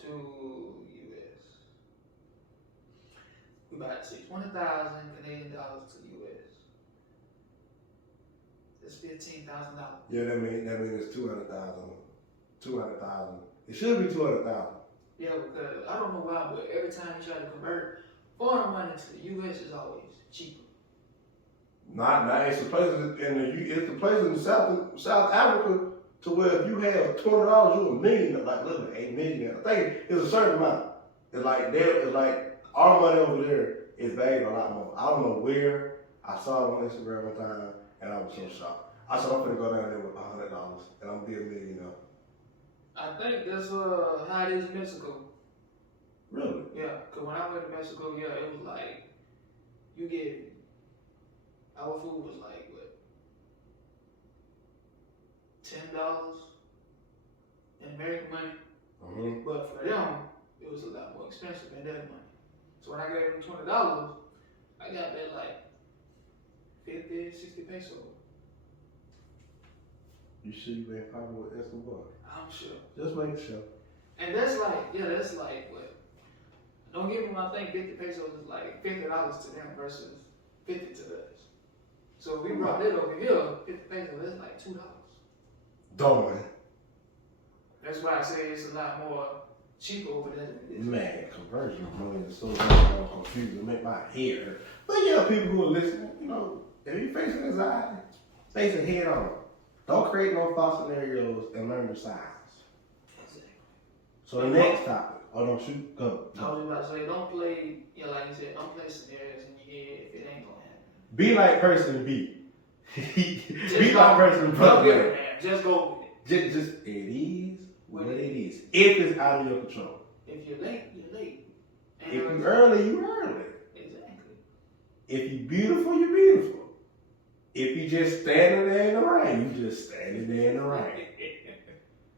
to US. We about to see 20,000 Canadian dollars to US. It's $15,000. Yeah, that means it's 200,000. 200,000. It should be 200,000. Yeah, because I don't know why, but every time you try to convert foreign money to the US, is always cheaper. Not it's the places it's the places in South Africa to where if you have $20, you're a million, like literally $8 million. I think it's a certain amount. It's like our money over there is valued a lot more. I don't know where. I saw it on Instagram one time and I was so shocked. I said I'm gonna go down there with $100 and I'm gonna be a millionaire. I think that's how it is in Mexico. Really? Yeah, because when I went to Mexico, yeah, it was like, you get, our food was like, what, $10 in American money? Mm-hmm. But for them, it was a lot more expensive than that money. So when I gave them $20, I got that like 50, 60 pesos. You sure you ain't popping with Escobar? I'm sure. Just make sure. And that's like what? Don't get me wrong, I think 50 pesos is like $50 to them versus 50 to us. So if we brought it over here, 50 pesos, that's like $2. Don't. That's why I say it's a lot more cheaper over there than it is. Man, conversion money is so damn confusing. It make my head hurt. But yeah, people who are listening, you know, if you're facing anxiety, face it head on. Don't create no false scenarios and learn the signs. Exactly. So the next topic. Oh, don't shoot. Go. I was about to say, don't play, like you said, don't play scenarios in your head if it ain't gonna happen. Be like person B. Just Be go- like person B. Don't get it, man. Just go with it. Just it is what it is. If it's out of your control. If you're late, you're late. And If you early, you early. Exactly. If you beautiful, you beautiful. If you just standing there in the rain, you just standing there in the rain.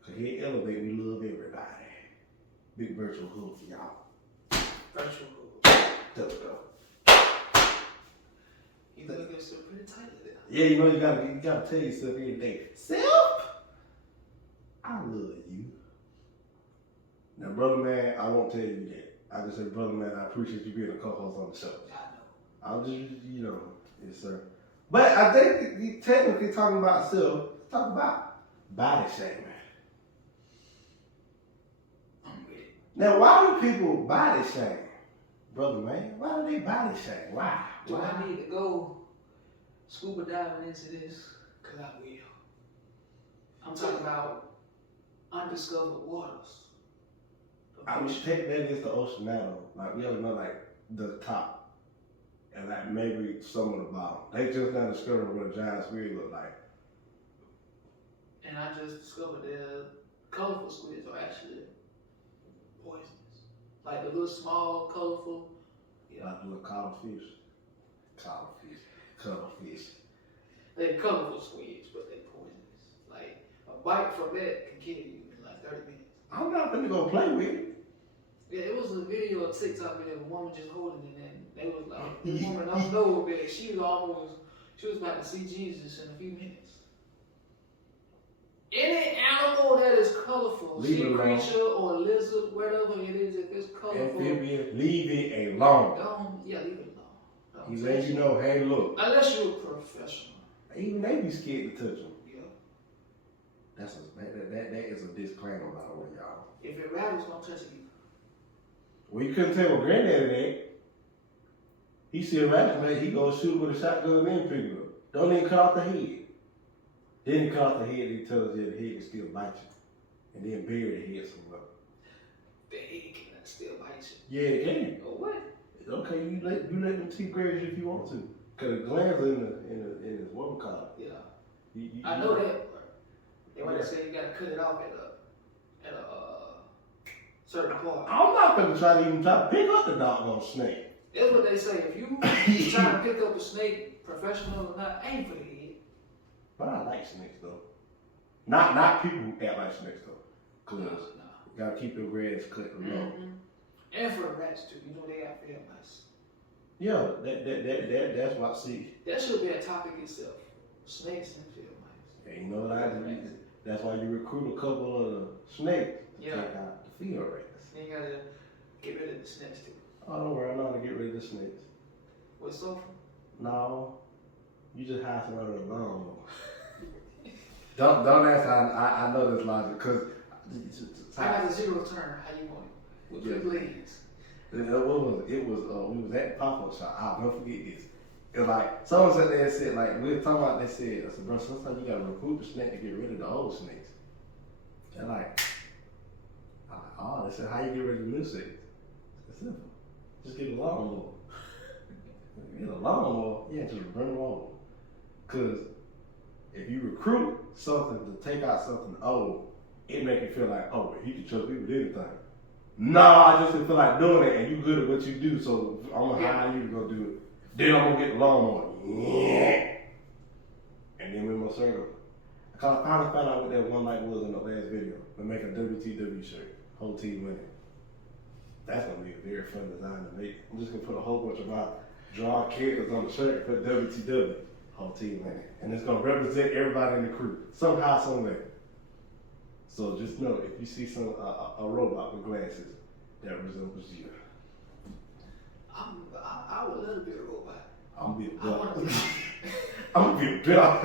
Cause here at Elevate, we love everybody. Big virtual hug for y'all. Virtual cool. Let's go. You look at stuff pretty tight there. Yeah, you know you gotta tell yourself every day, self, I love you. Now, brother man, I won't tell you that. I just say, brother man, I appreciate you being a co-host on the show. I know. I'll just, yes sir. But I think you technically talking about self, talk about body shaming. I'm with it. Now, why do people body shame? Brother man, why do they body shame? Why? Do I need to go scuba diving into this? Because I will. I'm talking about undiscovered waters. I would take that as the oceanado. Like, we don't know, like, the top. And, like, maybe some of the bottom. They just not discovering what a giant squid look like. And I just discovered that colorful squids are actually poisonous. Like the little small, colorful. Yeah. Like the little cuttlefish. Cuttlefish. They're colorful squids, but they're poisonous. Like a bite from that can kill you in like 30 minutes. I'm not gonna go play with it. Yeah, it was a video, a TikTok video of a woman just holding it, and they was like, the woman, I know that she She was about to see Jesus in a few minutes. Any animal that is colorful, sea creature or lizard, whatever it is, if it's colorful, amphibian, leave it alone. leave it alone. He let you know, hey, look. Unless you're a professional. Even they be scared to touch them. Yeah. That is a disclaimer, by the way, y'all. If it rattles, don't touch it either. Well, you couldn't tell what granddaddy that. He see a rattlesnake, he go shoot with a shotgun and pick it up. Don't even cut off the head. Then he cut off the head, he tells you the head can still bite you. And then bury the head somewhere. The head can still bite you. Yeah, it can. Oh, what? Okay, you let them teeth graze if you want to. Cause the glands are in his what we call it. Yeah. I know that. They want to say you gotta cut it off at a certain part. I'm not gonna try to pick up the doggone snake. That's what they say. If you try to pick up a snake, professional or not, aim for the head. But I like snakes though. Not people who act like snakes though. Cause you gotta keep your grass cut low. Mm-hmm. And for the rats too. You know they got field mice. Yeah, that's what I see. That should be a topic itself. Snakes and field mice. And you know what I do? That's why you recruit a couple of the snakes to take out the field rats. Then you gotta get rid of the snakes too. Oh, don't worry, I know how to get rid of the snakes. With sulfur? No, you just hire somebody with a lawnmower. Don't ask how I know this logic, cause I got a zero turn. How you want it? With good legs. What was it? It was we was at the pop-up shop. I'll never forget this. It was like someone sat there and said, like we were talking about. They said, I said, bro, sometimes you gotta recruit the snake to get rid of the old snakes. They're like, oh, they said, how you get rid of the new snakes? It's simple. Just get a lawnmower. Get a lawnmower, yeah, just run them over. Cause if you recruit something to take out something old, it make you feel like, oh, he can trust me with anything. No, I just didn't feel like doing it, and you good at what you do, so I'm gonna hire you to go do it. Then I'm gonna get the lawnmower. Yeah. And then we gonna circle. I finally found out what that one light was in the last video. We make a WTW shirt. Whole team winning. That's gonna be a very fun design to make. I'm just gonna put a whole bunch of my draw characters on the shirt and put WTW. Whole team winning. And it's gonna represent everybody in the crew. Somehow, somewhere. So just know, if you see a robot with glasses, that resembles you. I would love to be a robot. I'm gonna be a duck. I'm gonna be a duck.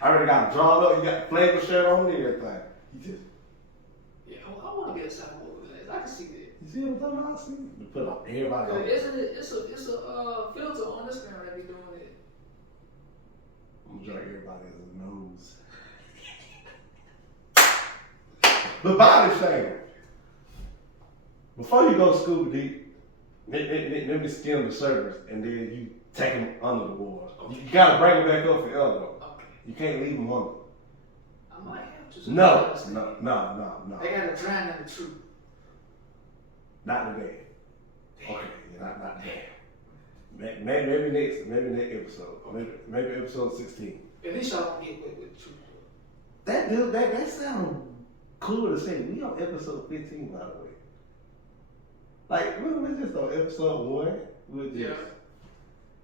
I already got it drawn up. You got the flavor shirt on and everything. You just. Yeah, I want to be a cyborg with glasses. I can see that. You see what I'm talking about? I see. You put up everybody on. Isn't it? It's a filter on this camera that be doing it. I'm gonna drag everybody as a nose. But body shaming. Before you go scuba deep, let me skim the surface and then you take them under the water. Okay. You gotta bring them back up for the other one. Okay. You can't leave them under. I might have to. No. They gotta drown in the truth. Not today. Okay, not today. Maybe next episode. Or maybe episode 16. At least y'all don't get with the truth. That sounds cool to say. We on episode 15, by the way. Like, we're just on episode 1. We're just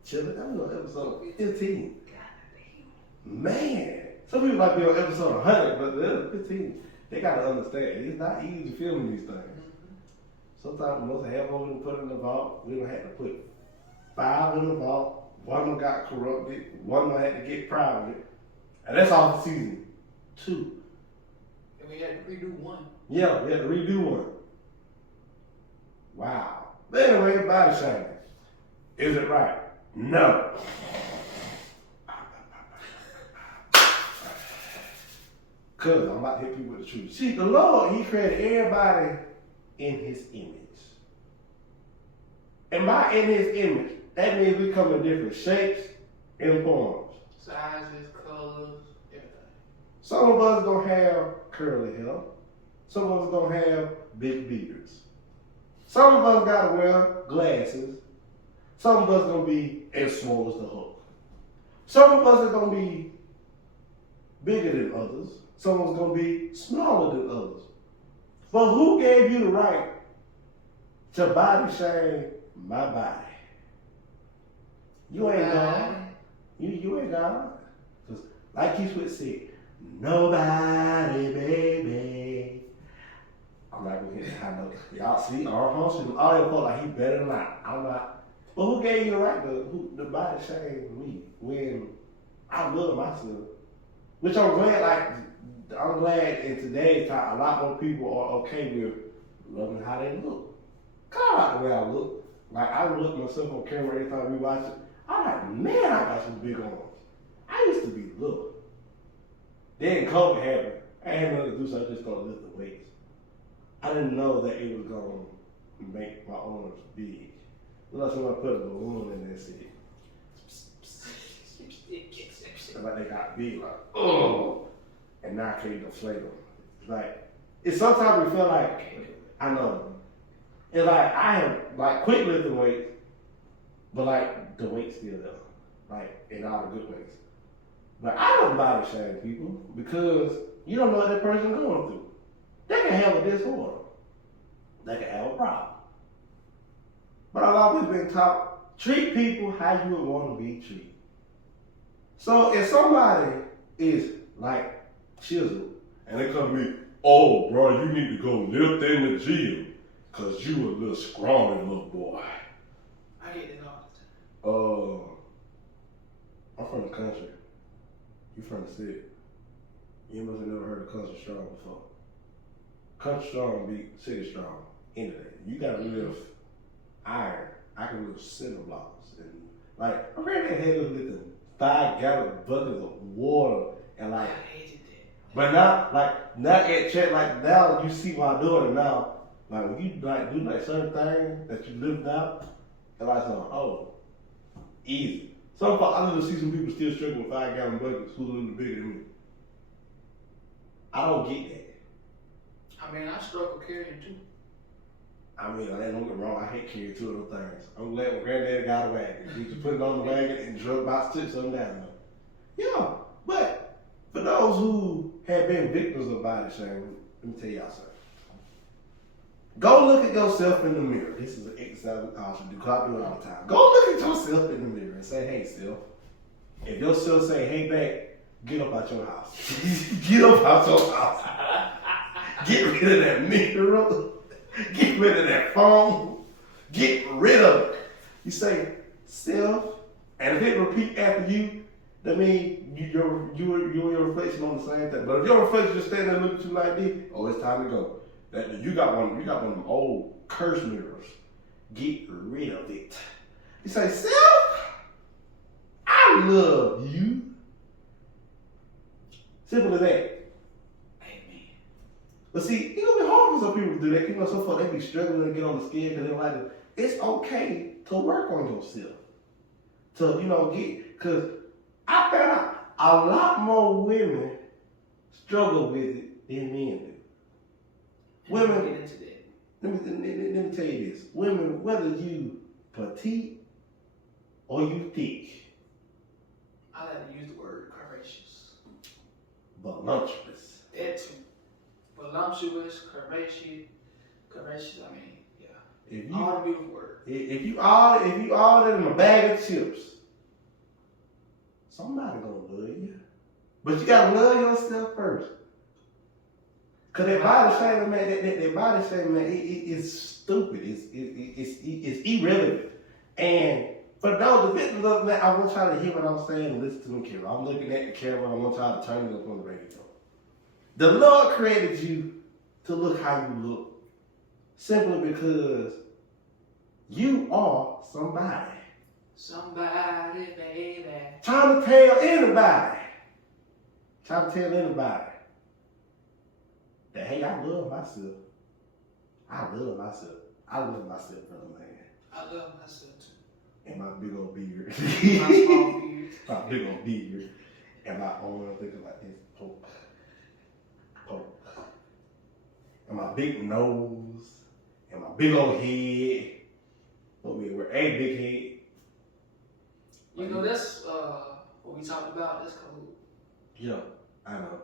chilling. I'm on episode 15. Man. Some people might be on episode 100, but the other 15, they got to understand. It's not easy filming these things. Mm-hmm. Sometimes we must have one put in the vault. We don't have to put 5 in the vault. One got corrupted. One had to get private. And that's all for season 2. And we had to redo 1. Yeah, we had to redo 1. Wow. But anyway, body shaming. Is it right? No. Because I'm about to hit people with the truth. See, the Lord, He created everybody in His image. And by in His image, that means we come in different shapes and forms. Sizes, colors, everything. Some of us don't have curly hair. Some of us don't have big beards. Some of us gotta wear glasses. Some of us gonna be as small as the Hulk. Some of us are gonna be bigger than others. Some of us gonna be smaller than others. But who gave you the right to body shame my body? You ain't God. You ain't God. Cause like Keith Sweat said, nobody, baby. I'm not gonna hit the high note. Y'all see, all your folks like he better than I. I'm not. But who gave you the right to body shame me when I love myself? Which I'm glad in today's time a lot more people are okay with loving how they look. God, I like the way I look. Like I look myself on camera every time we watch it. I'm like, man, I got some big arms. I used to be little. Then COVID happened. I had nothing to do, so I just started lifting weights. I didn't know that it was gonna make my arms big. Unless somebody put a balloon in there and said, like they got big, like, oh, and now I can't deflate them. Like, it's sometimes we feel like, I know, it's like I have like quit lifting weights, but like the weight's still there, like in all the good ways. But I don't body shame people because you don't know what that person going through. They can have a disorder. They can have a problem. But I've always been taught, treat people how you would want to be treated. So if somebody is like chiseled and they come to me, oh bro, you need to go lift in the gym because you a little scrawny little boy. I get it all the time. I'm from the country. You from the city. You must have never heard of Country Strong before. Country Strong beat City Strong any day. You gotta lift iron. I can lift cinder blocks. And like, my granddad had us lifting 5-gallon buckets of water and like, I hated that. but now at check, like now you see why I'm doing it now. Like when you like do like certain things that you lift out, and like oh, easy. I literally see some people still struggling with 5-gallon buckets who's a little bigger than me. I don't get that. I mean, I struggle carrying too. I mean, I don't get wrong. I hate carrying two of those things. I'm glad my granddaddy got a wagon. He just put it on the wagon and drug about 6 of them down there. Yeah, but for those who have been victims of body shaming, let me tell y'all something. Go look at yourself in the mirror. This is an exercise we all should do, because I do it all the time. Go look at yourself in the mirror and say, hey, self. If your self say, hey, back, get up out your house. Get up out your house. Get rid of that mirror. Get rid of that phone. Get rid of it. You say, self, and if it repeat after you, that means you and your reflection on the same thing. But if your reflection just standing there looking at you like this, oh, it's time to go. You got one of them old curse mirrors. Get rid of it. You say, self, I love you. Simple as that. Amen. But see, it's gonna be hard for some people to do that. You know, so far they be struggling to get on the skin because they like it. It's okay to work on yourself. To, because I found out a lot more women struggle with it than men do. Women, get into that. let me tell you this. Women, whether you petite or you thick, I like to use the word curvaceous. voluptuous. That too. Voluptuous, curvaceous, I mean, yeah. If you, all the beautiful words. if you all that in a bag of chips, somebody gonna love you. But you gotta love yourself first. Cause that body shaming, man, that body shaming, man, it's stupid. It's irrelevant. And for those the victims of that, I want y'all to hear what I'm saying and listen to me, camera. I'm looking at the camera. I want y'all to turn it up on the radio. The Lord created you to look how you look, simply because you are somebody. Somebody, baby. Trying to tell anybody that, hey, I love myself. I love myself, brother, man. I love myself too. And my big old beard. My small beard. My big old beard. And my arm, I'm thinking like this. Poke. And my big nose. And my big old head. What we wear, a big head. You know, that's what we talked about. That's cool. Yeah, I know.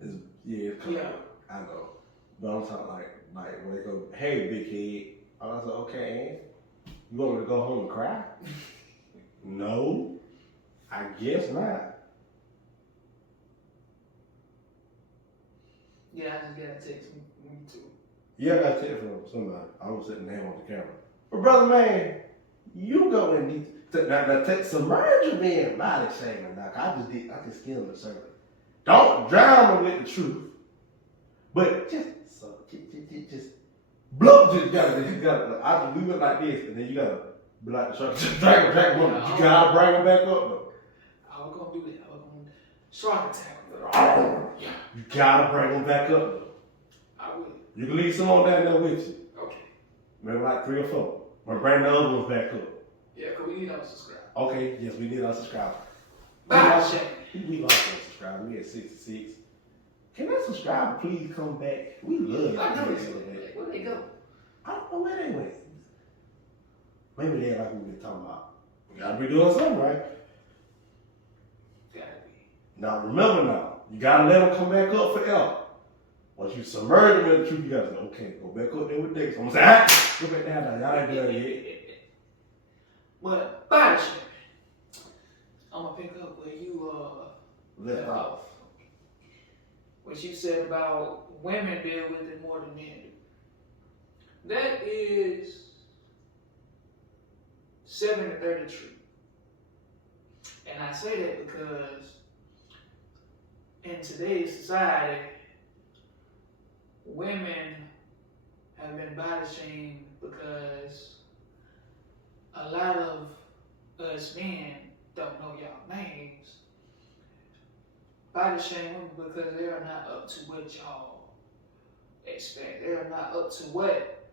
It's cool. Yeah. I know. But I'm talking like when they go, hey, big head. I was like, okay, you want me to go home and cry? No. I guess not. Yeah, I just got a text. Me too. Yeah, I got a text from somebody. I was sitting there on the camera. But brother man, you go in these now submerge your man body shaming. Now, I just skimmed the surface. Don't drown them with the truth. But just blow, just gotta leave it like this, and then you gotta be like the shark, just drag them. You gotta bring them back up though. I was gonna do that. I was gonna shark attack. Yeah. You gotta bring them back up though. I will. You can leave some on down there with you. Okay. Maybe like 3 or 4. But bring the other ones back up. Yeah, because we need our subscribers. Okay, yes, we need our subscribers. Bye, Shane. We lost our subscribers. We at 66. Can that subscriber please come back? We love y'all. I know this. Where they go? I don't know where they went. Maybe they're like we been talking about. We gotta be doing something, right? Gotta be. Now remember now, you gotta let them come back up forever. Once you submerge them in the truth, you gotta say, okay, go back up there with Dix. I'm gonna say, go back down. Y'all ain't done yet. But bye, Shane. I'm gonna pick up where you Left off. What you said about women deal with it more than men do. That is 70-30 true. And I say that because in today's society, women have been body shamed because a lot of us men don't know y'all names. Body shame women because they are not up to what y'all expect. They are not up to what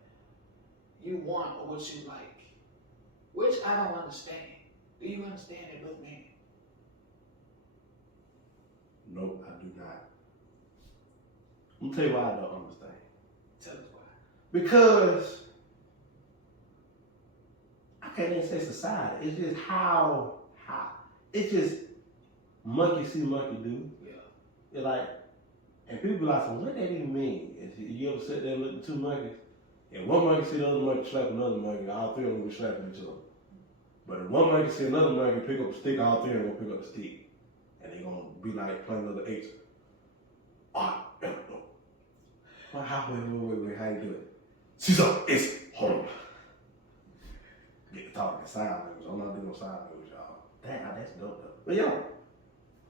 you want or what you like. Which I don't understand. Do you understand it, both men? Nope, I do not. I'm gonna tell you why I don't understand. Tell us why. Because I can't even say society. It's just how it's just monkey see, monkey do. Yeah. It's like, and people be like, so what that even mean? You ever sit there and look at 2 monkeys? And one monkey see the other monkey slap another monkey, all 3 of them will be slapping each other. But if one monkey see another monkey pick up a stick, all 3 of them will pick up the stick. And they gonna be like playing another H. Ah, no. Wait, how you do it? Caesar is home. Get to talking sign language. I'm not doing sign language, y'all. Damn, that's dope though. But yo,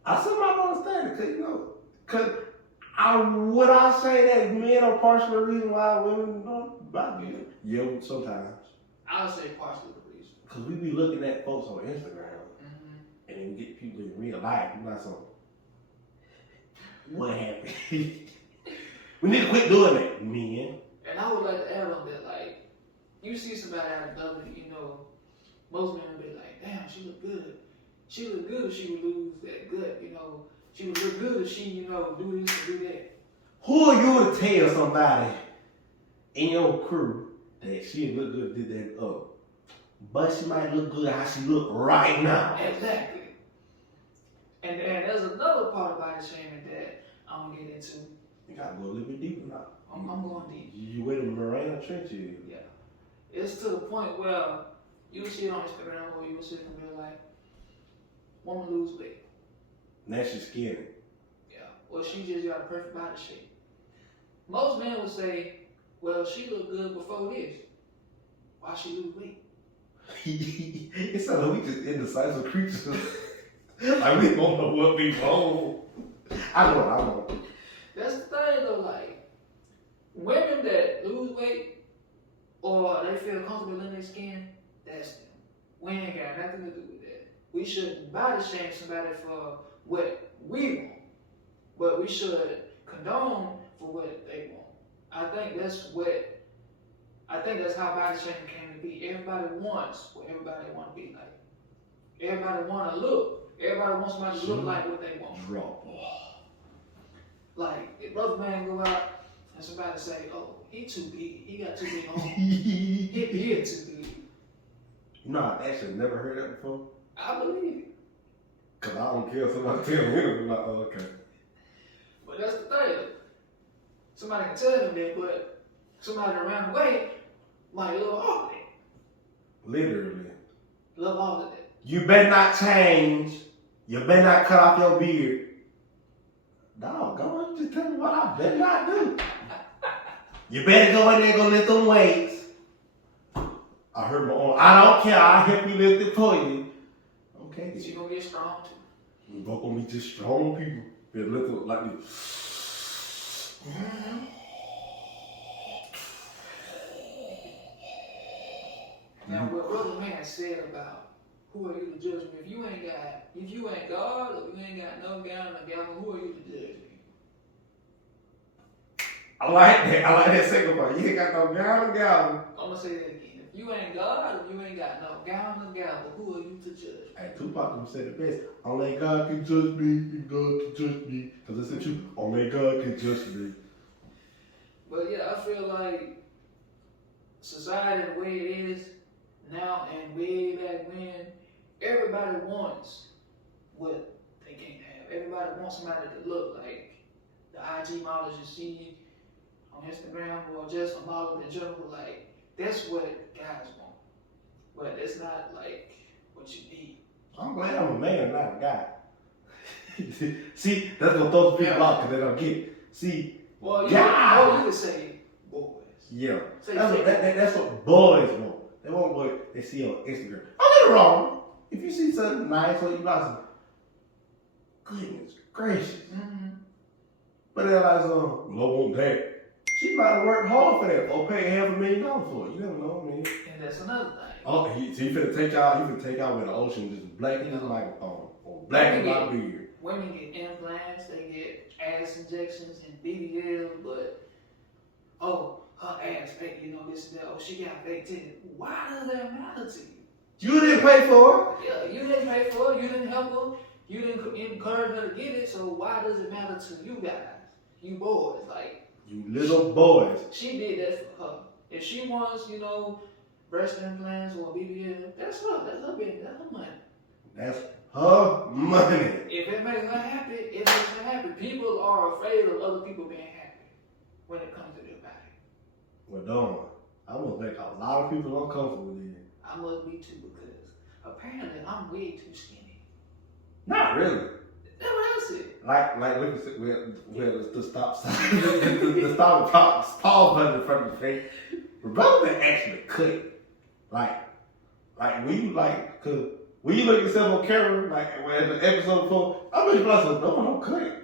I somehow don't understand it, would I say that men are partially the reason why women don't about you? Yeah, sometimes. I would say partially the reason. Because we be looking at folks on Instagram and then we get people in real life. We're not so, what happened? We need to quit doing that, men. And I would like to add on that, like, you see somebody out of W, most men would be like, damn, she look good. She look good if she would lose that gut, She would look good if she, do this and do that. Who are you to tell somebody in your crew that she look good, did that up? But she might look good how she look right now. Exactly. And there's another part of body shaming that I'm going to get into. You got to go a little bit deeper now. I'm going deep. You where the Marina trenches. Yeah. It's to the point where you see it on Instagram or you see it in real life. Woman lose weight. Now she's skinny. Yeah. Or she just got a perfect body shape. Most men would say, well, she looked good before this. Why she lose weight? It's like we just indecisive creatures. Like we don't know what we want. I know. That's the thing though, like, women that lose weight or they feel comfortable in their skin, that's them. We ain't got nothing to do with that. We shouldn't body shame somebody for what we want, but we should condone for what they want. I think that's how body shaming came to be. Everybody wants what everybody want to be like. Everybody want to look. Everybody wants somebody to look like what they want. Drop. Like, if brother man go out and somebody say, oh, he too big. He got too big on. He He too big. I actually never heard that before. I believe it. Because I don't care if somebody tell me. I'm like, oh, okay. But that's the thing. Somebody can tell them that, but somebody around the way might love all of that. Literally. Love all of that. You better not change You better not cut off your beard. Dog, go on, just tell me what I better not do. You better go in there and go lift them weights. I hurt my arm. I don't care. I'll help you lift it for you. Okay. She gonna get strong too. We both gonna be just strong people. Better lift it like this. Mm-hmm. Now, what Brother Man said about who are you to judge me? If you ain't God, or you ain't got no gown or gown, who are you to judge me? I like that. I like that second part. You ain't got no gown or gown. I'm gonna say that again. If you ain't God, or you ain't got no gown or gown, who are you to judge me? Hey, Tupac said it best. Only God can judge me, and God can judge me. Because I said you, only God can judge me. But yeah, I feel like society the way it is now and way back when, everybody wants what they can't have. Everybody wants somebody to look like the IG models you see on Instagram or just a model in general. Like, that's what guys want. But it's not like what you need. I'm glad I'm a man, not a guy. See, that's what those people out because they don't get it. See, well, you can say boys. Yeah, Say that's what boys want. They want what they see on Instagram. Don't get it wrong. If you see something nice or you like some, goodness gracious. Mm-hmm. But they're like, love want that. She might have worked hard for that or paid $500,000 for it. You never know, man. And that's another thing. Oh, he finna take out with the ocean just black in his microphone or black in my beard. Women get implants, they get ass injections and BBL, but her ass fake, this and that. Oh, she got fake titties. Why does that matter to you? You didn't pay for it. Yeah, you didn't pay for it. You didn't help her. You didn't encourage her to get it. So why does it matter to you guys? You boys, like. You little boys. She did that for her. If she wants, breast implants or BBL, that's her. That's her business. That's her money. That's her money. If it makes her happy, it makes her happy. People are afraid of other people being happy when it comes to their body. Well, don't. I must make a lot of people uncomfortable with it. I must be too, because apparently I'm way too skinny. Not really. That's what I said. Like look at where the stop sign, the stop pause button in front of the face. Brother actually cut it. Like when you look at yourself on camera, like when the episode before, I bet you myself, don't cut it.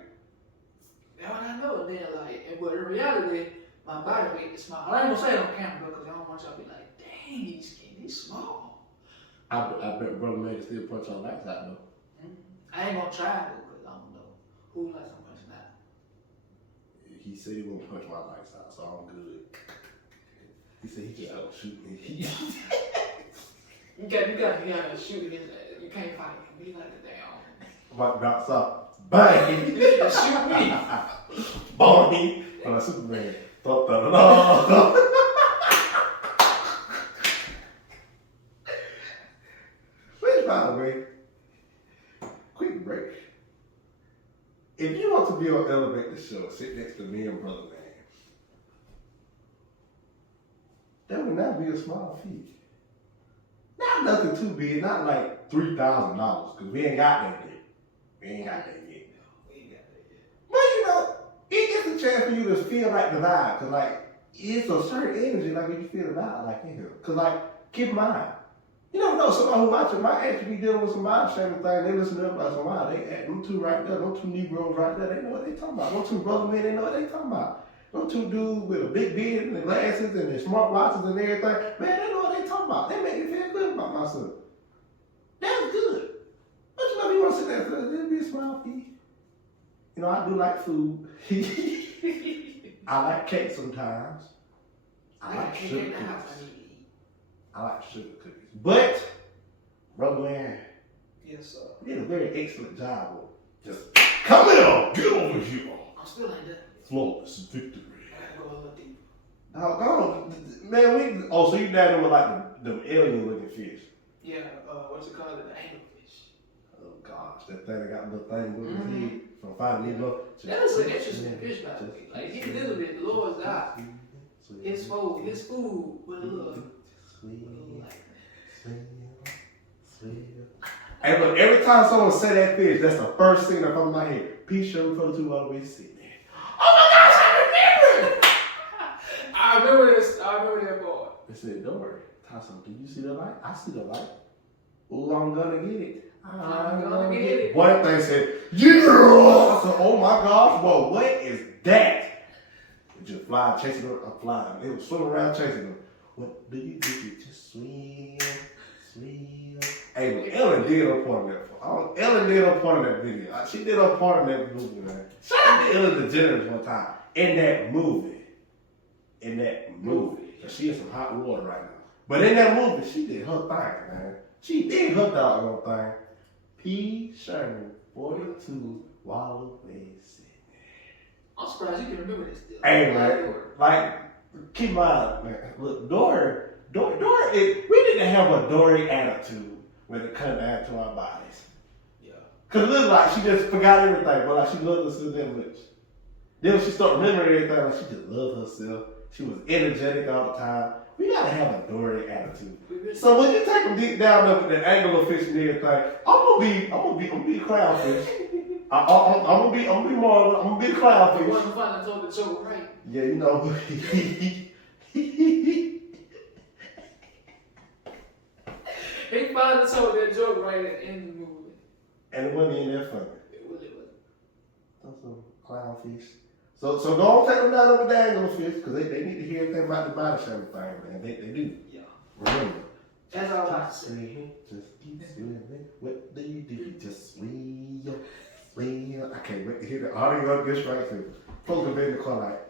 That's what I know. And then but in reality, my body weight is small. I ain't gonna say it on camera because I don't want y'all to be like, dang, he's skinny, he's small. I bet Brother May still punch our lights out though. I ain't gonna try though, because I don't know who likes to punch out. He said he won't punch my lights out, so I'm good. He said he just don't shoot me. You got to shoot his ass. You can't fight him. He's like a damn. About bounce off. Bang! Shoot me. Boing! Like Superman. Da-da-da-da. Which, by the way, quick break. If you want to be on Elevate the Show, sit next to me and Brother Man. That would not be a small fee. Not nothing too big, not like $3,000, because we ain't got that yet. We ain't got that yet. But it gets a chance for you to feel like the vibe, because it's a certain energy, like when you feel the vibe, in here. Because keep in mind, you don't know, somebody who watching might actually be dealing with some mind shaming thing. They listen to them like, wow, them two right there, them two Negroes right there, they know what they talking about. Them two brother men, they know what they talking about. Them two dudes with a big beard and the glasses and the smart watches and everything, man, they know what they talking about. They make me feel good about myself. That's good. But if you want to sit there, there'll be a smile fee. I do like food. I like cake sometimes. I like sugar cookies. I like sugar cookies. But, Brother Man, yes, sir. You did a very excellent job of just come here, get over here. I'm still ain't done. Flawless victory. I gotta go a little deeper. Doggone, man, so you down there with the alien looking fish? Yeah, what's it called? The anglerfish. Oh gosh, that thing that got a little thing with his head from finding Nemo. That is an interesting fish, by the way. Like, he literally, the Lord's eye, his food with a little, sweet. Hey, but every time someone say that fish, that's the first thing that comes in my head. Peace, sugar, for the two other ways sitting there. Oh my gosh, I remember! I remember this. I remember that part. They said, don't worry. Tyson, do you see the light? I see the light. Ooh, I'm gonna get it. I'm gonna get it. One thing said, yeah! I said, oh my gosh, whoa, what is that? It just fly, chasing them, I'm flying. It was swimming around chasing them. What do? You just swim, swim. Hey, but Ellen did her part in that. Ellen did her part in that video. She did her part in that movie, man. Shout out to Ellen DeGeneres one time. In that movie. She in some hot water right now. But in that movie, she did her thing, man. She did her doggone thing. P. Sherman, 42, Wallow Way City. I'm surprised you can remember this still. Hey, man. Like, keep in mind, man. Look, Dory is, we need to have a Dory attitude when it comes down to our bodies. Yeah. Cause it looks like she just forgot everything, but like she loved herself that much. Then when she started remembering everything, like she just loved herself. She was energetic all the time. We gotta have a Dory attitude. So when you take them deep down there with the anglerfish and everything, I'm gonna be a clownfish. I'm gonna be more. I'm gonna be a It clownfish. wasn't fun. I told the joke right. Yeah, you know. He finally told that joke right at the end of the movie. And it wasn't even that funny. It really wasn't. That's some clownfish. So don't take them down there with the anglerfish, because they need to hear everything about the body shaming thing, man. They do. Yeah. Remember. That's all I say. Just keep swimming. What do you do? Just swim. Swim. I can't wait to hear the audio of this right here. Folks will be in the car like,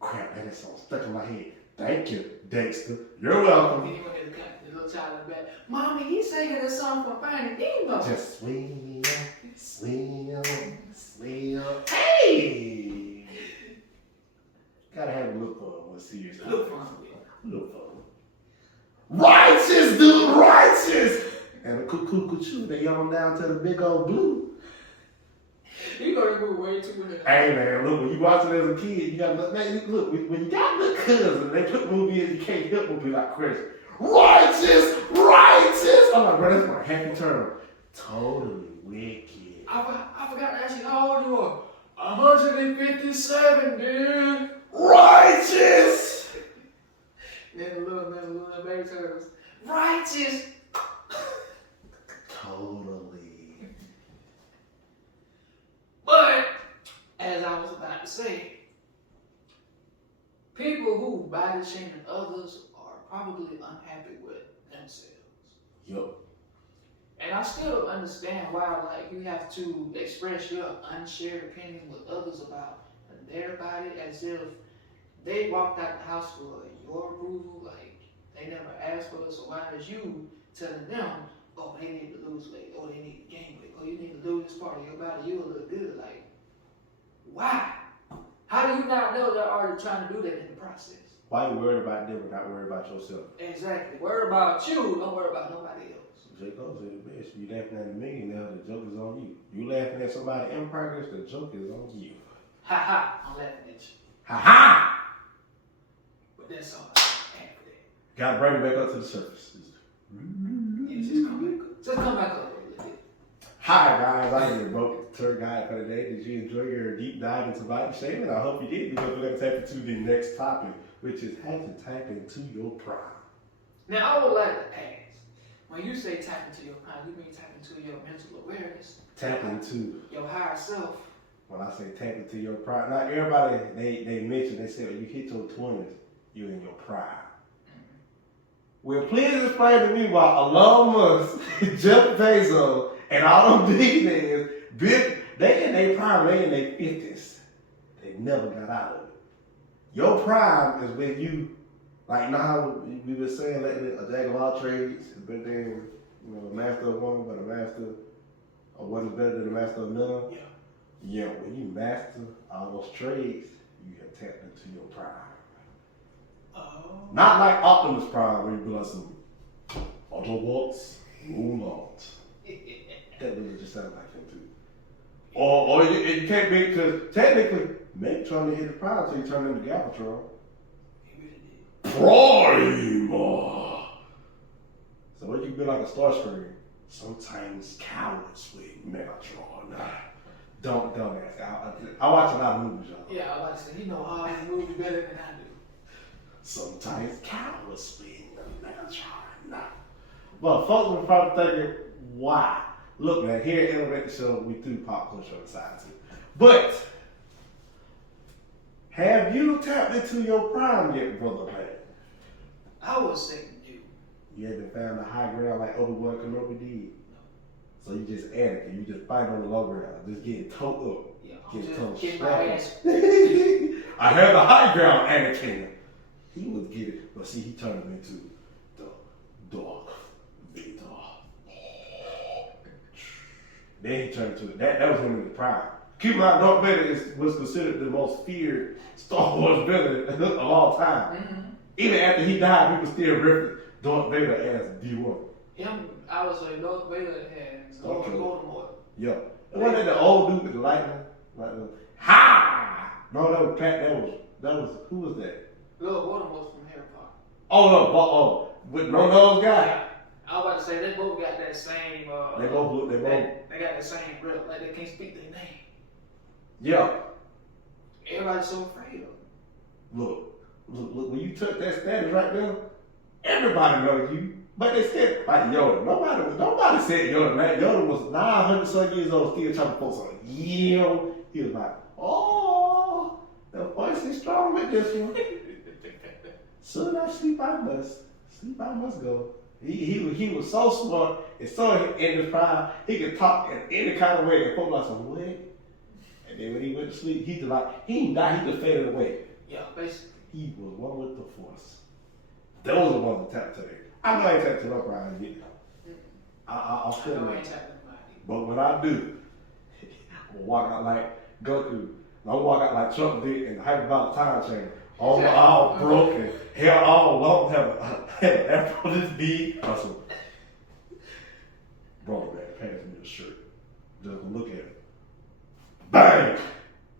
crap, man, that song stuck in my head. Thank you, Dexter. You're welcome. Then he went to the little child in the back. Mommy, he's singing a song from Finding Nemo. Just swim, swim, swim. Hey! Gotta have a little fun with serious. A little fun. A little fun. Righteous, dude, righteous! And the cuckoo, they on down to the big old blue. You gonna move way too much. Hey man, look, when you watch it as a kid, you gotta look, man, look, when you got little cousins, they put movie in, you can't help but be like Chris. Righteous, righteous! I'm like, bro, that's my happy term. Totally wicked. I forgot to ask you how old you are. 157, dude. Righteous! Then the little baby turtles. Righteous. Totally. But, as I was about to say, people who body shame others are probably unhappy with themselves. Yup. And I still don't understand why, like, you have to express your unshared opinion with others about their body as if they walked out the house for your approval. Like, they never asked for it, so why is you telling them, oh, they need to lose weight, or they need to gain weight, or you need to lose this part of your body, you'll look good. Like, why? How do you not know they're already trying to do that in the process? Why are you worried about them and not worried about yourself? Exactly. Worry about you, don't worry about nobody else. J. Cole said it best. You laughing at a millionaire, the joke is on you. You laughing at somebody in progress, the joke is on you. Ha ha, I'm laughing at you. Ha ha! But that's all I have for that. Gotta bring it back up to the surface. Yeah, just come back up. Just come back up a little bit. Hi guys, I am your broken tour guide for the day. Did you enjoy your deep dive into body shaming? I hope you did, because we're going to take you to the next topic, which is how to tap into your prime. Now, I would like to ask, when you say tap into your prime, you mean tap into your mental awareness? Tap into your higher self. When I say tap into your prime, not everybody, they mention, they say, when you hit your 20s, you're in your prime. Well, please explain to me why Elon Musk, Jeff Bezos, and all them billionaires, they in their prime, they in their 50s. They never got out of it. Your prime is when you, like now we've been saying lately, a jack of all trades is better than, a master of one, but a master of one is better than a master of none. Yeah. Yeah, when you master all those trades, you have tapped into your prime. Oh. Not like Optimus Prime, where you be like some Autobots, Roulot. That really just sounds like him too. Or you can't be, because technically, Meg trying to hit the prime until you turn into Galvatron. He really did. Prime! So what you be like a Starscream? Sometimes cowards with Megatron. Don't ask. I watch a lot of movies, y'all. Yeah, I like to say, you know all these movies better than I do. Sometimes cowards with Megatron. But folks are probably thinking, why? Look, man, here at Elevate the Show, we do pop culture on the side too. But have you tapped into your prime yet, brother, man? I was saying you. You haven't found the high ground like Obi-Wan Kenobi did. So you just Anakin, you just fight on the low ground, just getting towed up. Yeah, Get my ass. I had the high ground, Anakin. He was getting, but see, he turned him into the Dark Vader. Then he turned to that was him in the prime. Keep in mind, Darth Vader was considered the most feared Star Wars villain of all time. Mm-hmm. Even after he died, people still reference Darth Vader as D1. Him, I would say Darth Vader and Voldemort. Yeah. Wasn't that the old dude with the lightning? Ha! No, that was Pat. That was who was that? Lord Voldemort from Harry Potter. Oh, with no nose guy. Yeah. I was about to say they both got that same. They both. They got the same breath, like they can't speak their name. Yeah. Everybody's so afraid of them. Look. When you took that status right there, everybody knows you. But they said like Yoda. Nobody said Yoda. Man, Yoda was 900 some years old, still trying to focus on Yo. He was like, oh, the voice is strong with this one. Soon as I sleep, I must go. He was so smart and so in his prime, he could talk in any kind of way and folk like some what? And then when he went to sleep, he didn't die, he just faded away. Yeah, basically. He was one with the force. Those are the ones that tap today. I know I ain't tapped to my prime yet. I'll still I know I not. ain't tapping nobody. But when I do, I'm walk out like Goku. I'm walk out like Trump did in the hyperbolic time chamber. All broken, hair all long, have an afro this big. Also, brother man, pass me the shirt. Just look at it. Bang!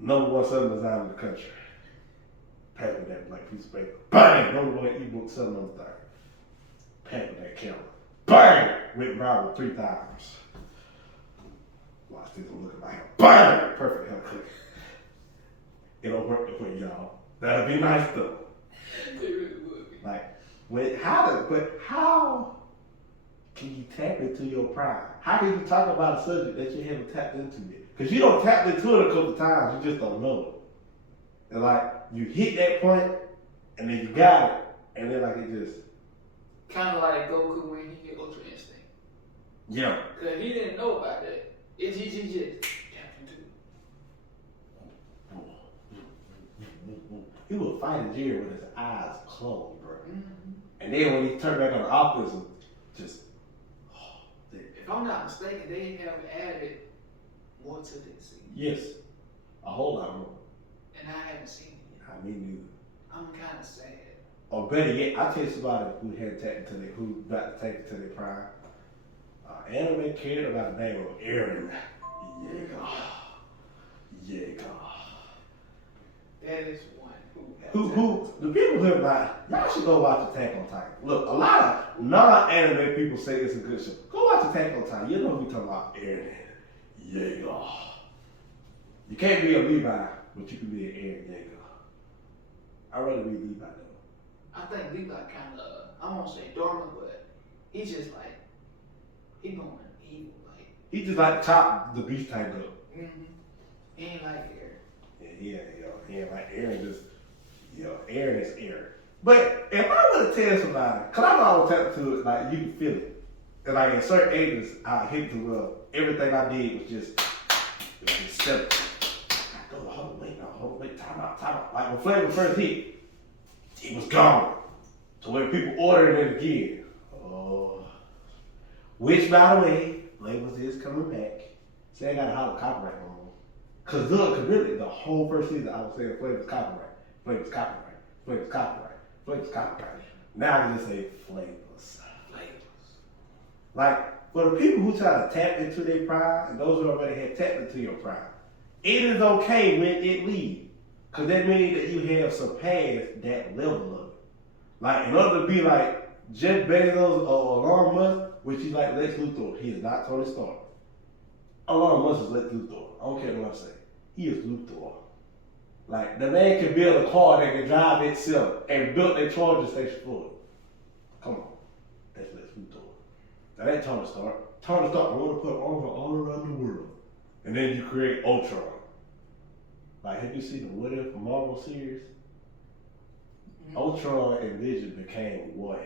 Number one selling design in the country. Pass me that black piece of paper. Bang! Number one ebook selling on the thing. Pass me that camera. Bang! Went viral 3 times. Watch this and look at my hair. Bang! Perfect haircut. It'll work for y'all. That'd be nice though. They really would be. Like, how can you tap into your pride? How can you talk about a subject that you haven't tapped into yet? Because you don't tap into it a couple times, you just don't know it. And like, you hit that point, and then you got it, and then like it just. Kind of like Goku when he get Ultra Instinct. Yeah. Because he didn't know about that. He just tapped into it. He was fighting Jerry with his eyes closed, bro. Mm-hmm. And then when he turned back on the offensive, just. If I'm not mistaken, they have added more to this scene. Yes. A whole lot more. And I haven't seen it yet. I mean, I'm kind of sad. or better yet, I tell you somebody who had tapped into who about to take it to their prime. Anime kid about the name of Aaron. Yeah. That is one Who the people who have not, y'all should go watch Attack on Titan. Look, a lot of non-anime people say it's a good show. Go watch Attack on Titan. You know who we talking about, Aaron. Yeah. You can't be a Levi, but you can be an Aaron Yeager. I'd rather be Levi though. I think Levi kind of, I won't say dormant, but he's just like, he going evil, like. He just like chop the beast type up. Mm-hmm. He ain't like Aaron. Yeah, he ain't like Aaron just, Aaron is Aaron. But if I were to tell somebody, cause I'm always tap to it, like you can feel it. And like in certain ages, I hit the well. Everything I did was just simple. I go, hold on, wait, time out. Like when Flavor first hit, it was gone. So when people ordered it again, which by the way, Flavors is coming back. Say I got a holler copyright on. Cause really, the whole first season I was saying Flavors copyright. Now I just say Flavors. Like, for the people who try to tap into their pride, and those who already have tapped into your pride, it is okay when it leaves. Because that means that you have surpassed that level of it. Like, in order to be like Jeff Bezos or Elon Musk, which he's like Lex Luthor. He is not Tony Stark. Elon Musk is Lex Luthor. I don't care what I say. He is Luthor. Like, the man can build a car that can drive itself and built a charging station for it. Come on. That's Lex Luthor. That ain't Tony Stark. Tony Stark want to put armor all around the world. And then you create Ultron. Like, have you seen the What If Marvel series? Ultron and Vision became one.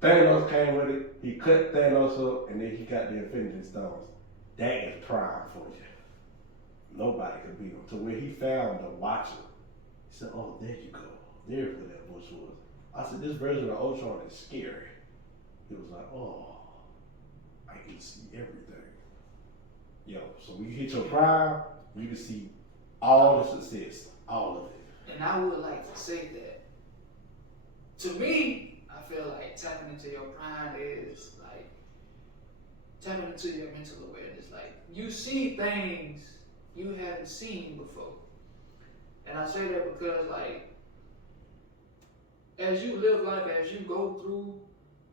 Thanos came with it. He cut Thanos up, and then he got the Infinity Stones. That is prime for you. Nobody could beat him. To where he found the Watcher. He said, "Oh, there you go. There's where that bush was." I said, "This version of Ultron is scary." He was like, "Oh, I can see everything." Yo, so when you hit your prime, you can see all the success, all of it. And I would like to say that, to me, I feel like tapping into your prime is like tapping into your mental awareness. Like, you see things you haven't seen before. And I say that because, like, as you live life, as you go through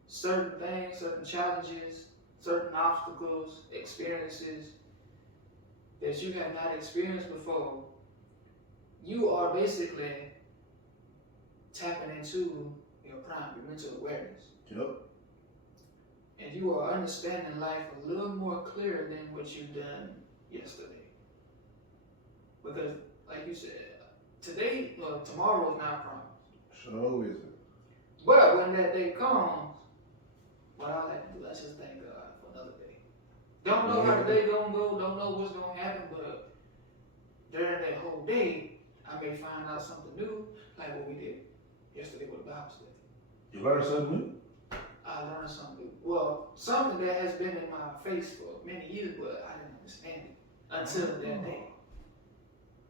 certain things, certain challenges, certain obstacles, experiences that you have not experienced before, you are basically tapping into your prime, your mental awareness. Yep. And you are understanding life a little more clear than what you've done yesterday. Because, like you said, tomorrow is not promised. Sure isn't. But when that day comes, what I like to do, I just thank God for another day. Don't know how the day gonna go, don't know what's gonna happen, but during that whole day, I may find out something new, like what we did yesterday with the Bible study. You learned something new? I learned something new. Well, something that has been in my face for many years, but I didn't understand it until that day.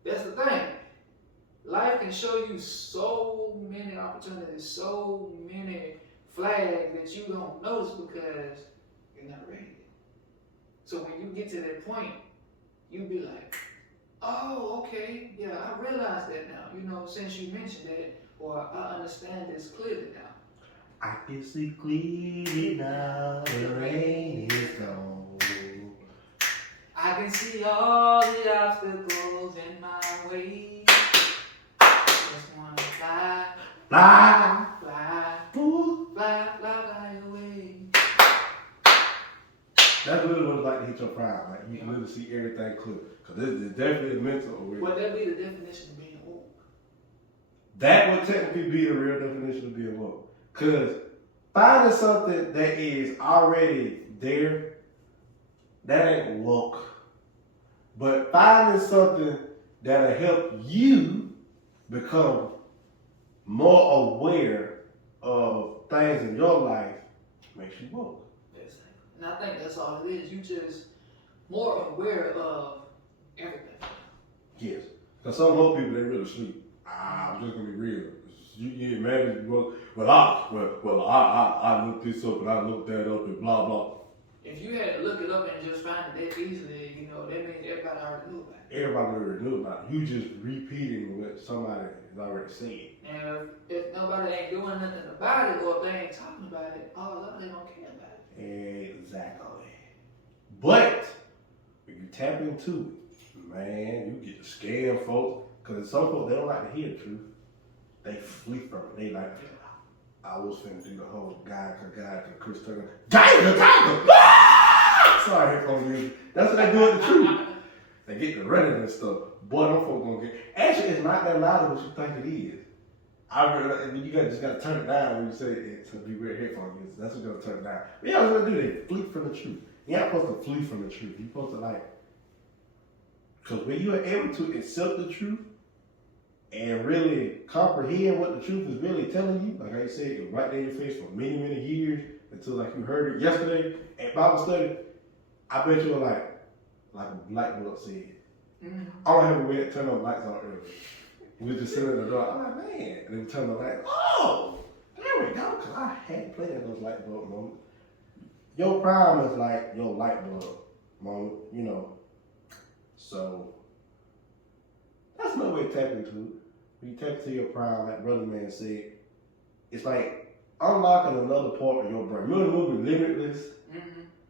That's the thing. Life can show you so many opportunities, so many flags that you don't notice because you're not ready. So when you get to that point, you be like, "Oh, okay, yeah, I realize that now. You know, since you mentioned that, or I understand this clearly now." I can see clearly now, the rain is gone. I can see all the obstacles in my way. Just wanna fly, Fly, fly, ooh. fly, fly, fly away. That's really what it's like to hit your prime. Like, you can really see everything clear. Because this is definitely mental awareness. Would that be the definition of being woke? That would technically be the real definition of being woke. Because finding something that is already there, that ain't woke. But finding something that'll help you become more aware of things in your life makes you woke. And I think that's all it is. You just more aware of everything. Yes. Because some old people, they really sleep. I'm just gonna be real. You get mad at you. I looked this up and I looked that up and blah blah. If you had to look it up and just find it that easily, you know, that means everybody already knew about it. Everybody already knew about it. You just repeating what somebody has already said. And if nobody ain't doing nothing about it, or if they ain't talking about it, they don't care about it. Exactly. But when you tap into it, man, you get to scare folks. Because some folks, they don't like to hear the truth. They flee from it. They like, I was finna do the whole guy, Chris Tucker. Tiger! Sorry, headphone music. That's what they do with the truth. They get to running and stuff. Boy, them folks gonna get. Actually, it's not that loud as what you think it is. You just gotta turn it down when you say it to be weird headphone music. That's what you're gonna turn it down. But yeah, what they do, they flee from the truth. You're not supposed to flee from the truth. You're supposed to because when you are able to accept the truth and really comprehend what the truth is really telling you, like I said, it was right there in your face for many, many years until you heard it yesterday at Bible study. I bet you were like a black bullet said. I don't have a way to turn on lights on early. We were just sitting at the door. I'm like, man. And then we turn the light. Oh, there we go. Because I had plenty of those light bulb moments. Your prime is like your light bulb moment, you know. So, no way to tap into it. When you tap into your prime, like Brother Man said, it's like unlocking another part of your brain. Remember the movie Limitless?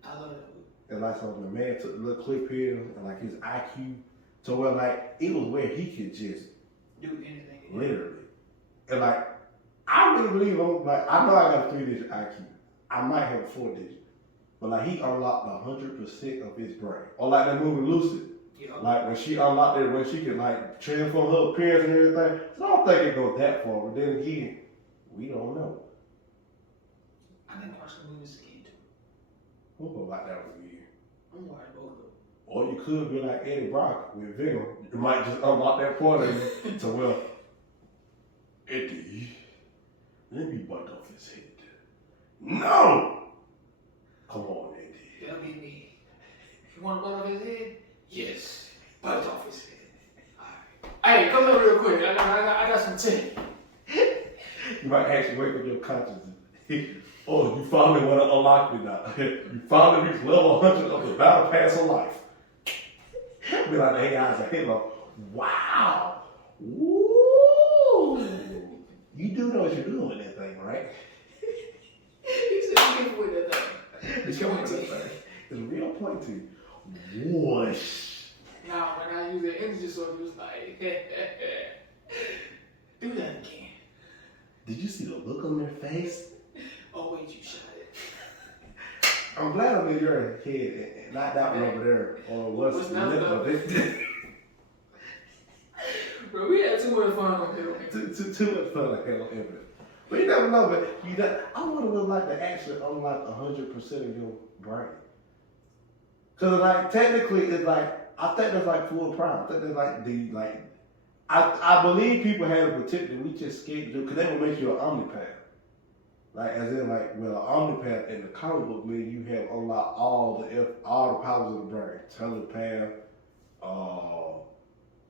I love that movie. And like so the man took the little clip here and like his IQ to where like it was where he could just do anything. Literally. And like I really believe I know I got a 3-digit IQ. I might have a 4-digit. But like he unlocked 100% of his brain. Or like that movie Lucid. Yeah. Like when she unlocked it, when she could like transform her appearance and everything. So I don't think it goes that far. But then again, we don't know. I didn't watch the movies again too. We'll go about that one again. I'm watching both of them. Or you could be like Eddie Brock with Venom. You might just unlock that part of you to well, Eddie, let me bite off his head. No! Come on, Eddie. That'll be me. You want to bite off his head? Yes. Bite off his head. Alright. Hey, come over real quick. I got some tea. You might actually wake up your consciousness. Oh, you finally want to unlock me now. You finally reached level 100 of the battle pass of life. Be like the AI's like, hey, wow. Woo. You do know what you're doing with that thing, right? He said, "Careful with that thing." It's pointy. It's real pointy. Whoosh. Now, when I use the energy source, it was like, do that again. Did you see the look on their face? Oh, wait, you shot it. I'm glad I'm in your head and not that one over there. Or what's left of it. Bro, we had too much fun on here. Too much fun on Halo Infinite. But you never know, but I wonder what like to actually unlock 100% of your brain. Cause like technically it's like I think that's like full prime. I think that's I believe people have the potential. We just scared to do because they will make you an omnipath. Like as in like an omnipath in the comic book means you have unlocked all the powers of the brain. Telepath,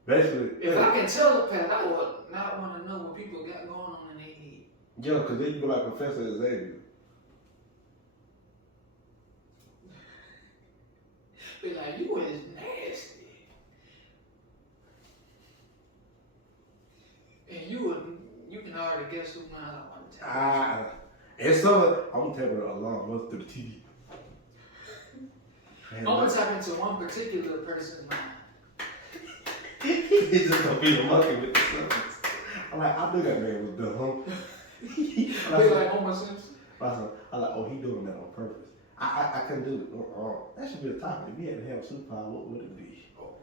basically. If I can telepath, I would not want to know what people got going on in their head. Yeah, because then you be like Professor Xavier. Be like, you is nasty. And you can already guess who mine I want to tell. It's something, I'm going to tell you along, what's through the TV. I'm going to tap into one particular person's mind. He's just going to be a monkey with the substance. I'm like, I knew that man was dumb. Be like Homer Simpson. I'm like, oh, he doing that on purpose. I couldn't do it. That should be the topic. If you had to have a superpower, what would it be? Oh,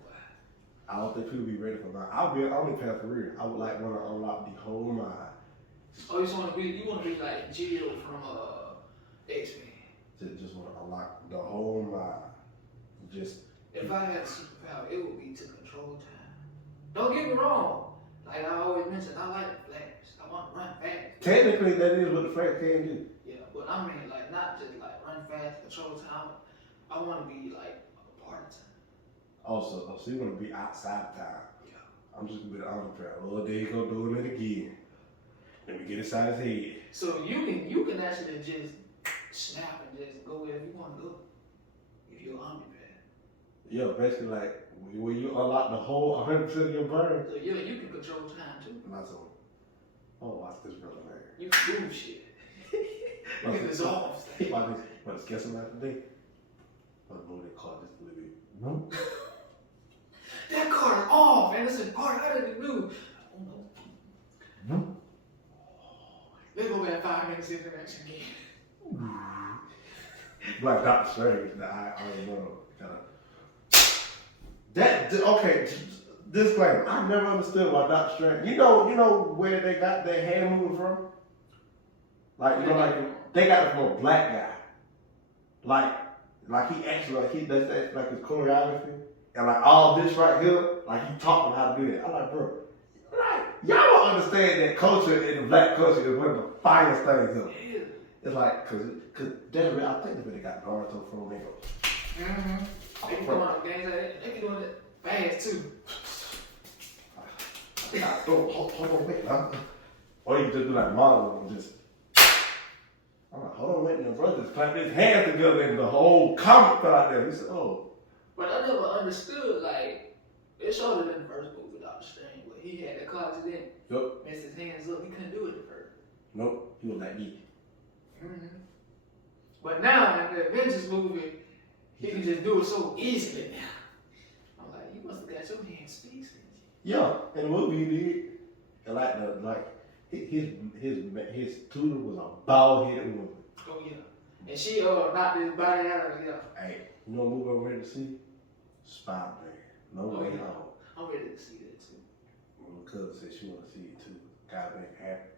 I don't think people be ready for that. I would be an omnipath for real. I would like want to unlock the whole mind. Oh, you want to be like Jill from X-Men. Just want to unlock the whole mind. Just. If I had a superpower, it would be to control time. Don't get me wrong. Like I always mention, I like the Flash. I want to run fast. Technically, that is what the Flash can do. Yeah, but I mean, like not just like run fast, control time. I want to be like a part of time. Also, so you want to be outside of time. Yeah. I'm just gonna be the omnipath. Oh, there you go doing it again. Let me get inside his head. So you can actually just snap and just go wherever you want to go if you're omnipath. Yeah, basically like when you unlock the whole 100% of your brain. So yeah, you can control time too. Not so. Oh, watch this brother, man. You can do shit. You can dissolve stuff. Let's guess him out today. Let's move that car just a little bit. No. That car is off, and it's a part I didn't do. Oh no. No. Let's go back 5 minutes into the next game. Like Dr. Strange, the I already know. Okay, disclaimer. I never understood why Dr. Strange. You know where they got their hand moving from? Like, like they got it from a black guy. Like he actually, he does that, like his choreography. And like all this right here, like he taught them how to do that. I'm like, bro, like, y'all don't understand that culture in the black culture is one of the finest things ever. Yeah. It's like, cause that's where I think they really got Naruto from there. Mm-hmm. They be doing games like that. They be doing it fast too. Hold on, wait. Or you can just do like modeling and just. I'm like, hold on, wait. And the brother just clapped his hands together and the whole comic fell out there. He said, oh. But I never understood, like, it showed it in the first movie, Dr. Strange, but he had the closet in. Yep. Messed his hands up. He couldn't do it at first. Nope. He was like me. Mm-hmm. But now in the Avengers movie, he can just do it so easily now. I'm like, you must have got your hands fixed. Yeah, in the movie he did. And his tutor was a bald-headed woman. Oh yeah. And she knocked his body out of it. Hey, you know what movie I'm ready to see? Spider-Man. No Way Home. I'm ready to see that too. My cousin said she want to see it too. God make it happen.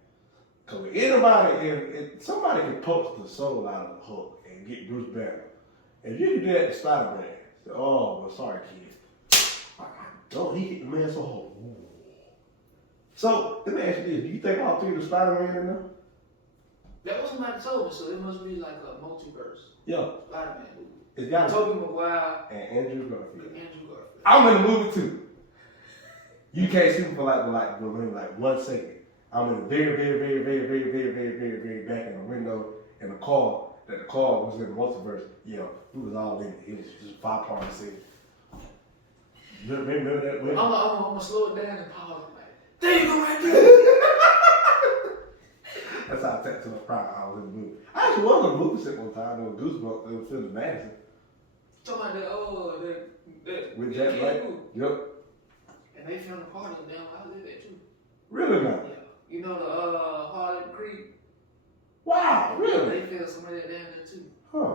Cause anybody, if somebody can poach the soul out of the Hulk and get Bruce Banner, if you can do that to Spider-Man, say, oh, well, sorry, kid. Don't he hit the man so hard? Ooh. So let me ask you this: do you think all three of the Spider-Man in there? That was somebody told me, so it must be like a multiverse. Yeah. Spider-Man movie. It's got Tobey Maguire and Andrew Garfield. I'm in the movie too. You can't see me for like 1 second. I'm in the very back in the window in the car. That the car was in the multiverse. Yeah, we was all in it. It was just 5-part scene. Remember that? I'm gonna slow it down and pause it like, there you go right there. That's how I text to my pride. I was in the movie. I actually was in the movie set one time. There was Goosebumps. It was Philip Madison. Talking about that with Jack Black. Yep. And they filmed the party in down where I live at too. Really now? Yeah. You know the Harlem Creek? Wow, really? They filmed some of that down there too. Huh.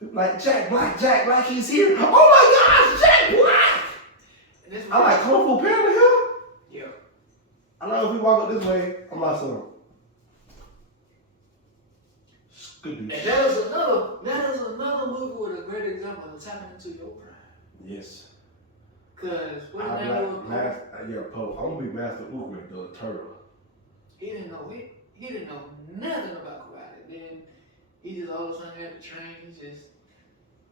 People like Jack Black, he's here. Oh my gosh, Jack Black! I like Kung Fu Panda here. Yeah. I know if we walk up this way, I'm like son. And that is another movie with a great example of tapping into your pride. Yes. Cause what the name was Poe. I'm gonna be Master Uber, the turtle. He didn't know nothing about karate. Then he just all of a sudden had to train. He just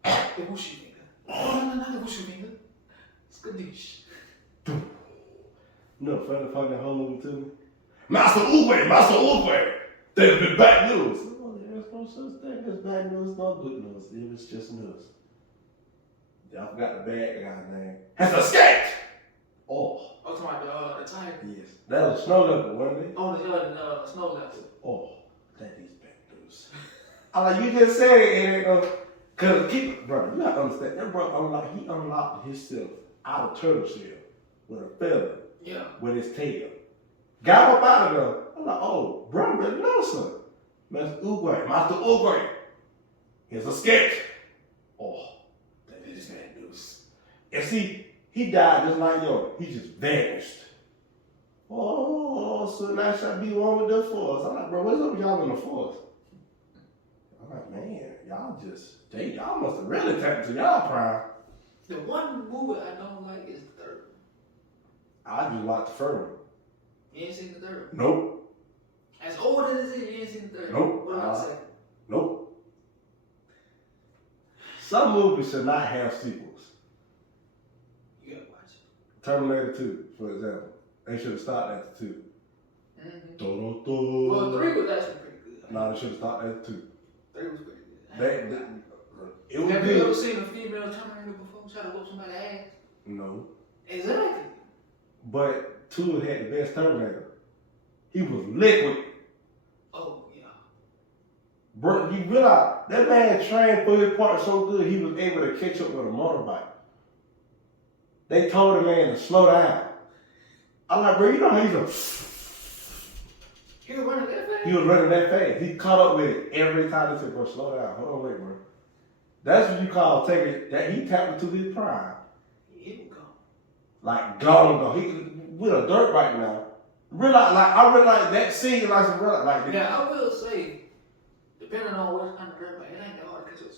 the whooshy finger. Oh no, the whooshy finger. Skadoosh. No, funny part of that whole movie too. Master Uwe. There's been bad news. Oh, there's no such thing as bad news, no good news. It was just news. I forgot the bad guy's name. Has escaped! Oh. Oh, talking about the tiger? Yes. That was Snow Leopard, wasn't it? Oh, the Snow Leopard. Oh, that is bad news. I like, you just said it, and it goes, cause bro, you gotta understand, that bro unlocked himself out of turtle shell with a feather. Yeah. With his tail. Got up out of there. I'm like, oh, bro, really know something. Master Uguay. He's escaped. Oh, that is bad news. And see, he died just like yours. He just vanished. Oh, so now should I be one with the force? I'm like, bro, what's up with y'all in the force? I'm like, man, y'all must have really tapped into y'all prime. The one movie I don't like is the third. I just watched the first one. You ain't seen the third? Nope. As old as it is, you ain't seen the third? Nope. What about the second? Nope. Some movies should not have sequels. You gotta watch it. Terminator 2, for example. They should have stopped at the 2. Mm-hmm. Well, 3 was actually pretty good. No, they should have stopped at the 2. 3 was pretty good. It was have good. you ever seen a female Terminator before try to whoop somebody's ass? No. Exactly. But 2 had the best Terminator. He was liquid. Oh, yeah. Bro, you realize that man trained for his part so good he was able to catch up with a motorbike. They told the man to slow down. I'm like, bro, you know how he was running that fast? He was running that fast. He caught up with it every time. They said, bro, slow down. Hold on, wait, bro. That's what you call taking it. That he tapped into his prime. He was gone. Like gone. He with a dirt right now. I realize that scene like some real like. Yeah, I will say, depending on what kind of dirt bike, it ain't that hard to catch up to.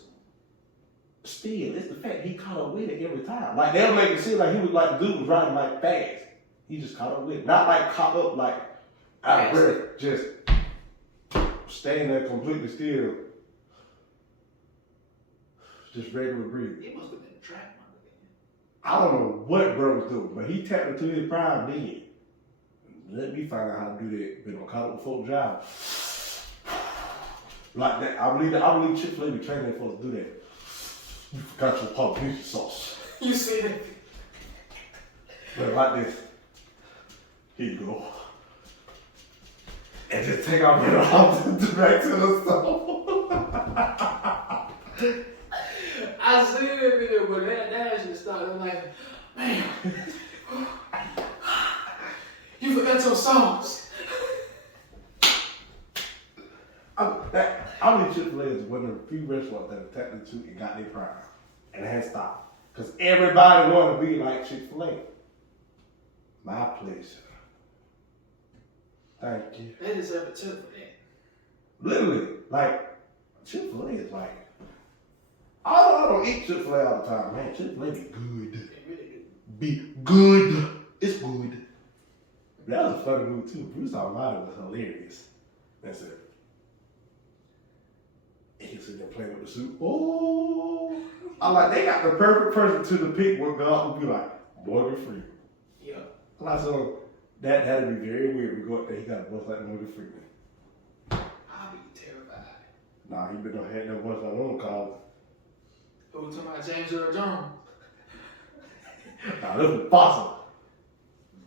Still, it's the fact he caught up with it every time. Like they'll make it seem like he was like the dude was riding like fast. He just caught up with it. Not like caught up like out of breath. Just standing there completely still. Just regular breathing. It must have been a track under there. I don't know what bro was doing, but he tapped into his prime then. Let me find out how to do that. Been on caught up with folk driving. Like that. I believe Chick-fil-A be training their folks to do that. You forgot your jalapeno sauce. You see that? But like this. Here you go. and just take off your arms back to the stove. I see that video, but that should start. I'm like, man, you forgot your sauce. I mean, Chick-fil-A is one of the few restaurants that attacked the two and got their prime. And it has stopped. Because everybody want to be like Chick-fil-A. My pleasure. Thank you. They deserve a tip for that. Literally, like, Chick-fil-A is like, I don't eat Chick-fil-A all the time, man. Chick-fil-A be good. They really do. Be good. It's good. That was a funny movie too. Bruce Almighty was hilarious. That's it. He sitting there playing with the soup. Oh, I like they got the perfect person to pick what God would be like. Morgan Freeman. Yeah. I like so that'd be very weird. We go up there, he got a voice like Morgan Freeman. I'll be terrified. Nah, he been on had that voice like one call. Who talking about James Earl Jones? Nah, this is Mufasa.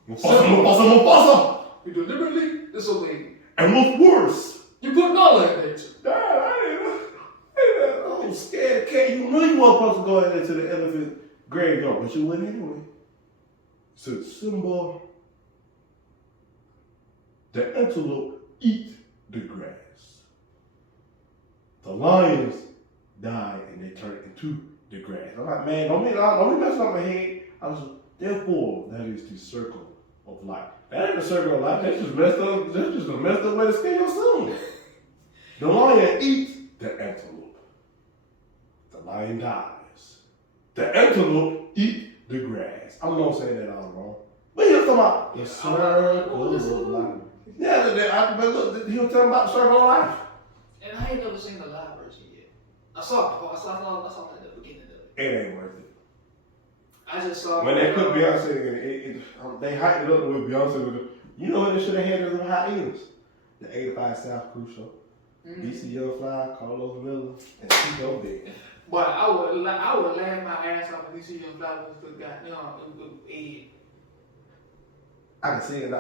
Mufasa. You deliberately disobeyed. And what's worse? You put knowledge in it. Dad, I'm scared, cat. You knew you weren't supposed to go into the elephant graveyard, but you went anyway. So Simba, the antelope eat the grass. The lions die and they turn into the grass. I'm like, man, don't be messing up my head. I was therefore that is the circle of life. That ain't the circle of life. That's just messed up. That's just a messed up way to spin your song. The lion eats the antelope. The lion dies. The antelope eat the grass. I'm gonna say that all wrong. But he was talking about the circle of life. Yeah, but look, he was talking about the circle of life. And I ain't never seen the live version yet. I saw like the beginning of it. It ain't worth it. I just saw when they put Beyonce in it, they hyped it up the way Beyonce was. You know what they should have had as a hiatus? The 85 South Cruise Show. DC Young Fly, Carlos Miller, and Chico Big. But I would laugh my ass off if DC Young Fly was the Ed. I can see it.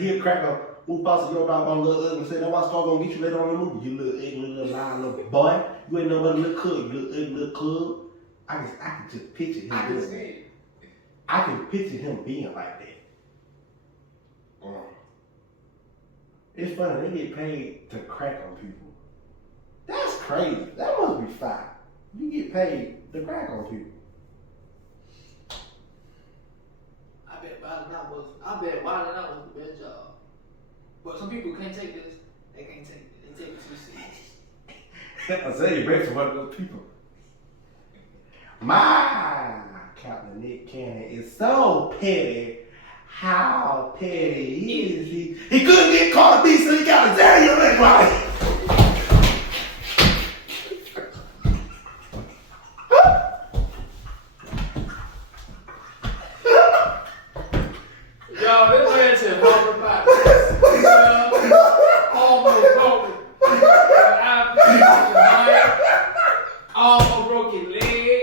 He'll crack up. Mufasa, your dog on little ugly and say, that's why Star gonna get you later on in the movie. You little ugly, little lying little boy. You ain't no but a little cub, you little ugly little club. I can just picture him doing that. I can picture him being like that. It's funny, they get paid to crack on people. That's crazy. That must be fine. You get paid to crack on people. I bet Wildin' Out was the best job. But some people can't take this. They can't take it. They take it too serious. I say you break for one of those people. My Captain Nick Cannon is so petty. How petty is he? He couldn't get caught a beast, so he got a Daniel leg right. Yo, this man said Walter Pop. Almost broken. Almost broke your leg.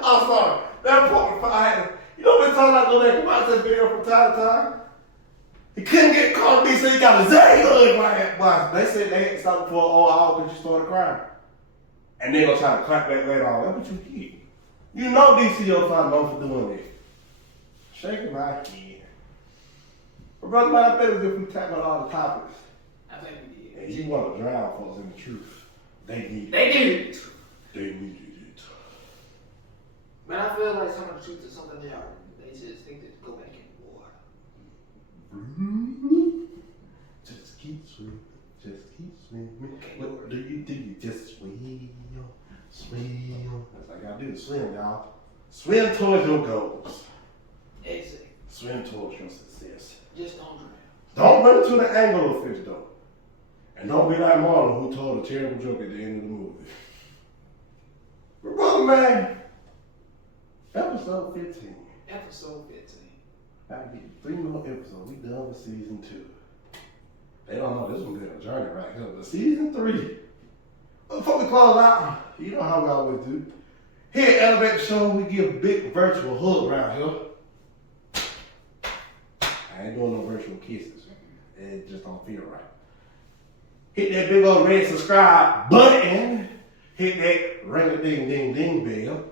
I'm sorry. That part, I had to, you know what time I go back and watch that video from time to time? He couldn't get caught me, so he got a zany hood right. They said they had to stop for an hour because you started crying. And they gonna try to clap back later on. That's what you get. You know DCO find known for doing that. Shaking my head. But brother, my favorite is if we tap on all the topics. I think we did. And you want to drown folks in the truth. They need it. They needed it. They needed it. But I feel like some of the truth is something they are. They just think to go back in the water. Just keep swimming. Just keep swimming. Okay, What do you do? You just swim. Swim. That's all I gotta do. Swim, y'all. Swim towards your goals. Exactly. Swim towards your success. Just don't drown. Don't run into the anglerfish though. And don't be like Marlon who told a terrible joke at the end of the movie. But brother man, episode 15. Episode 15. Gotta get 3 more episodes. We done with season 2. They don't know this one been a journey right here. But season 3. Before we close out, you know how we always do. Here at Elevate the Show, we give a big virtual hug around here. I ain't doing no virtual kisses. It just don't feel right. Hit that big old red subscribe button. Hit that ring-a-ding-ding-ding bell.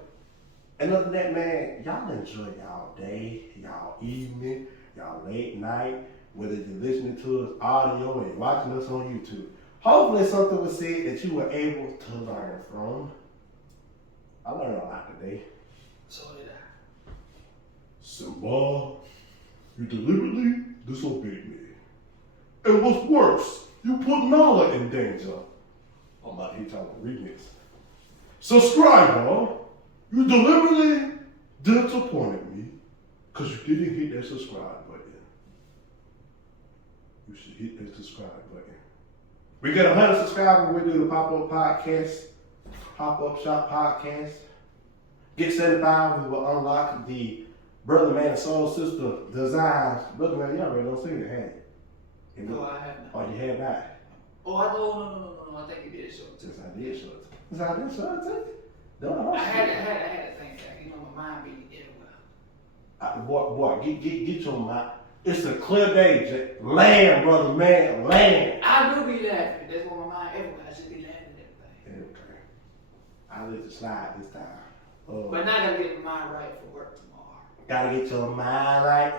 And other than that, man, y'all enjoy y'all day, y'all evening, y'all late night, whether you're listening to us audio or you're watching us on YouTube. Hopefully something was said that you were able to learn from. I learned a lot today. So did I. Simba, you deliberately disobeyed me. And what's worse, you put Nala in danger. I'm about to hit y'all a remix. Subscriber, you deliberately disappointed me because you didn't hit that subscribe button. You should hit that subscribe button. We get 100 subscribers, we do the pop-up podcast, pop-up shop podcast. Get 75, we will unlock the Brother Man and Soul Sister designs. Brother Man, you already don't see it, had you? No, I haven't. Oh, you had that? Oh, no. I think you did show it to me. Yes, I did show it. Yes, I did show it to you. No, I had to think that. You know, my mind be everywhere. Boy, get your mind. It's a clear day, Jack. Land, brother man, land. I do be laughing. That's what my mind everywhere. I should be laughing at everything. Okay. I'll let you slide this time. But now I gotta get my mind right for work tomorrow. Gotta get your mind right.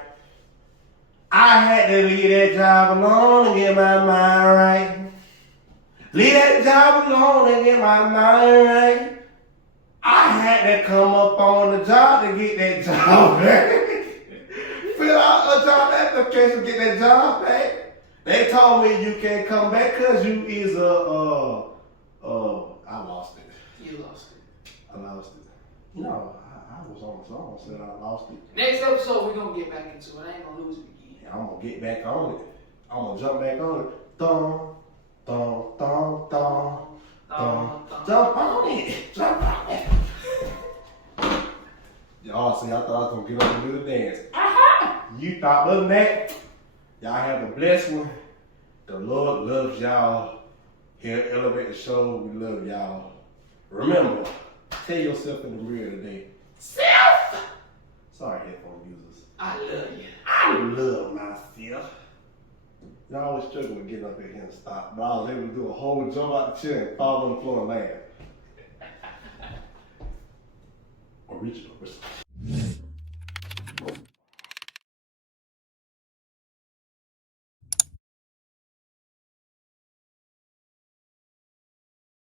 I had to leave that job alone and get my mind right. Leave that job alone and get my mind right. I had to come up on the job to get that job back. Fill out a job application, get that job back. They told me you can't come back because you is I lost it. You lost it. I lost it. No, I was on the song, said I lost it. Next episode, we're gonna get back into it. I ain't gonna lose it again. Yeah, I'm gonna get back on it. I'm gonna jump back on it. Thumb, thumb, thumb, thumb, thumb. Jump on it. Jump on it. Y'all see, I thought I was gonna get up and do the dance. Aha! You thought, other than that, y'all have a blessed one. The Lord loves y'all. Here at Elevate the Show, we love y'all. Remember, tell yourself in the mirror today, self! Sorry, headphone users. I love you. I love myself. I always struggle with getting up here and stop, but I was able to do a whole jump out the chair and fall on the floor and laugh. Original.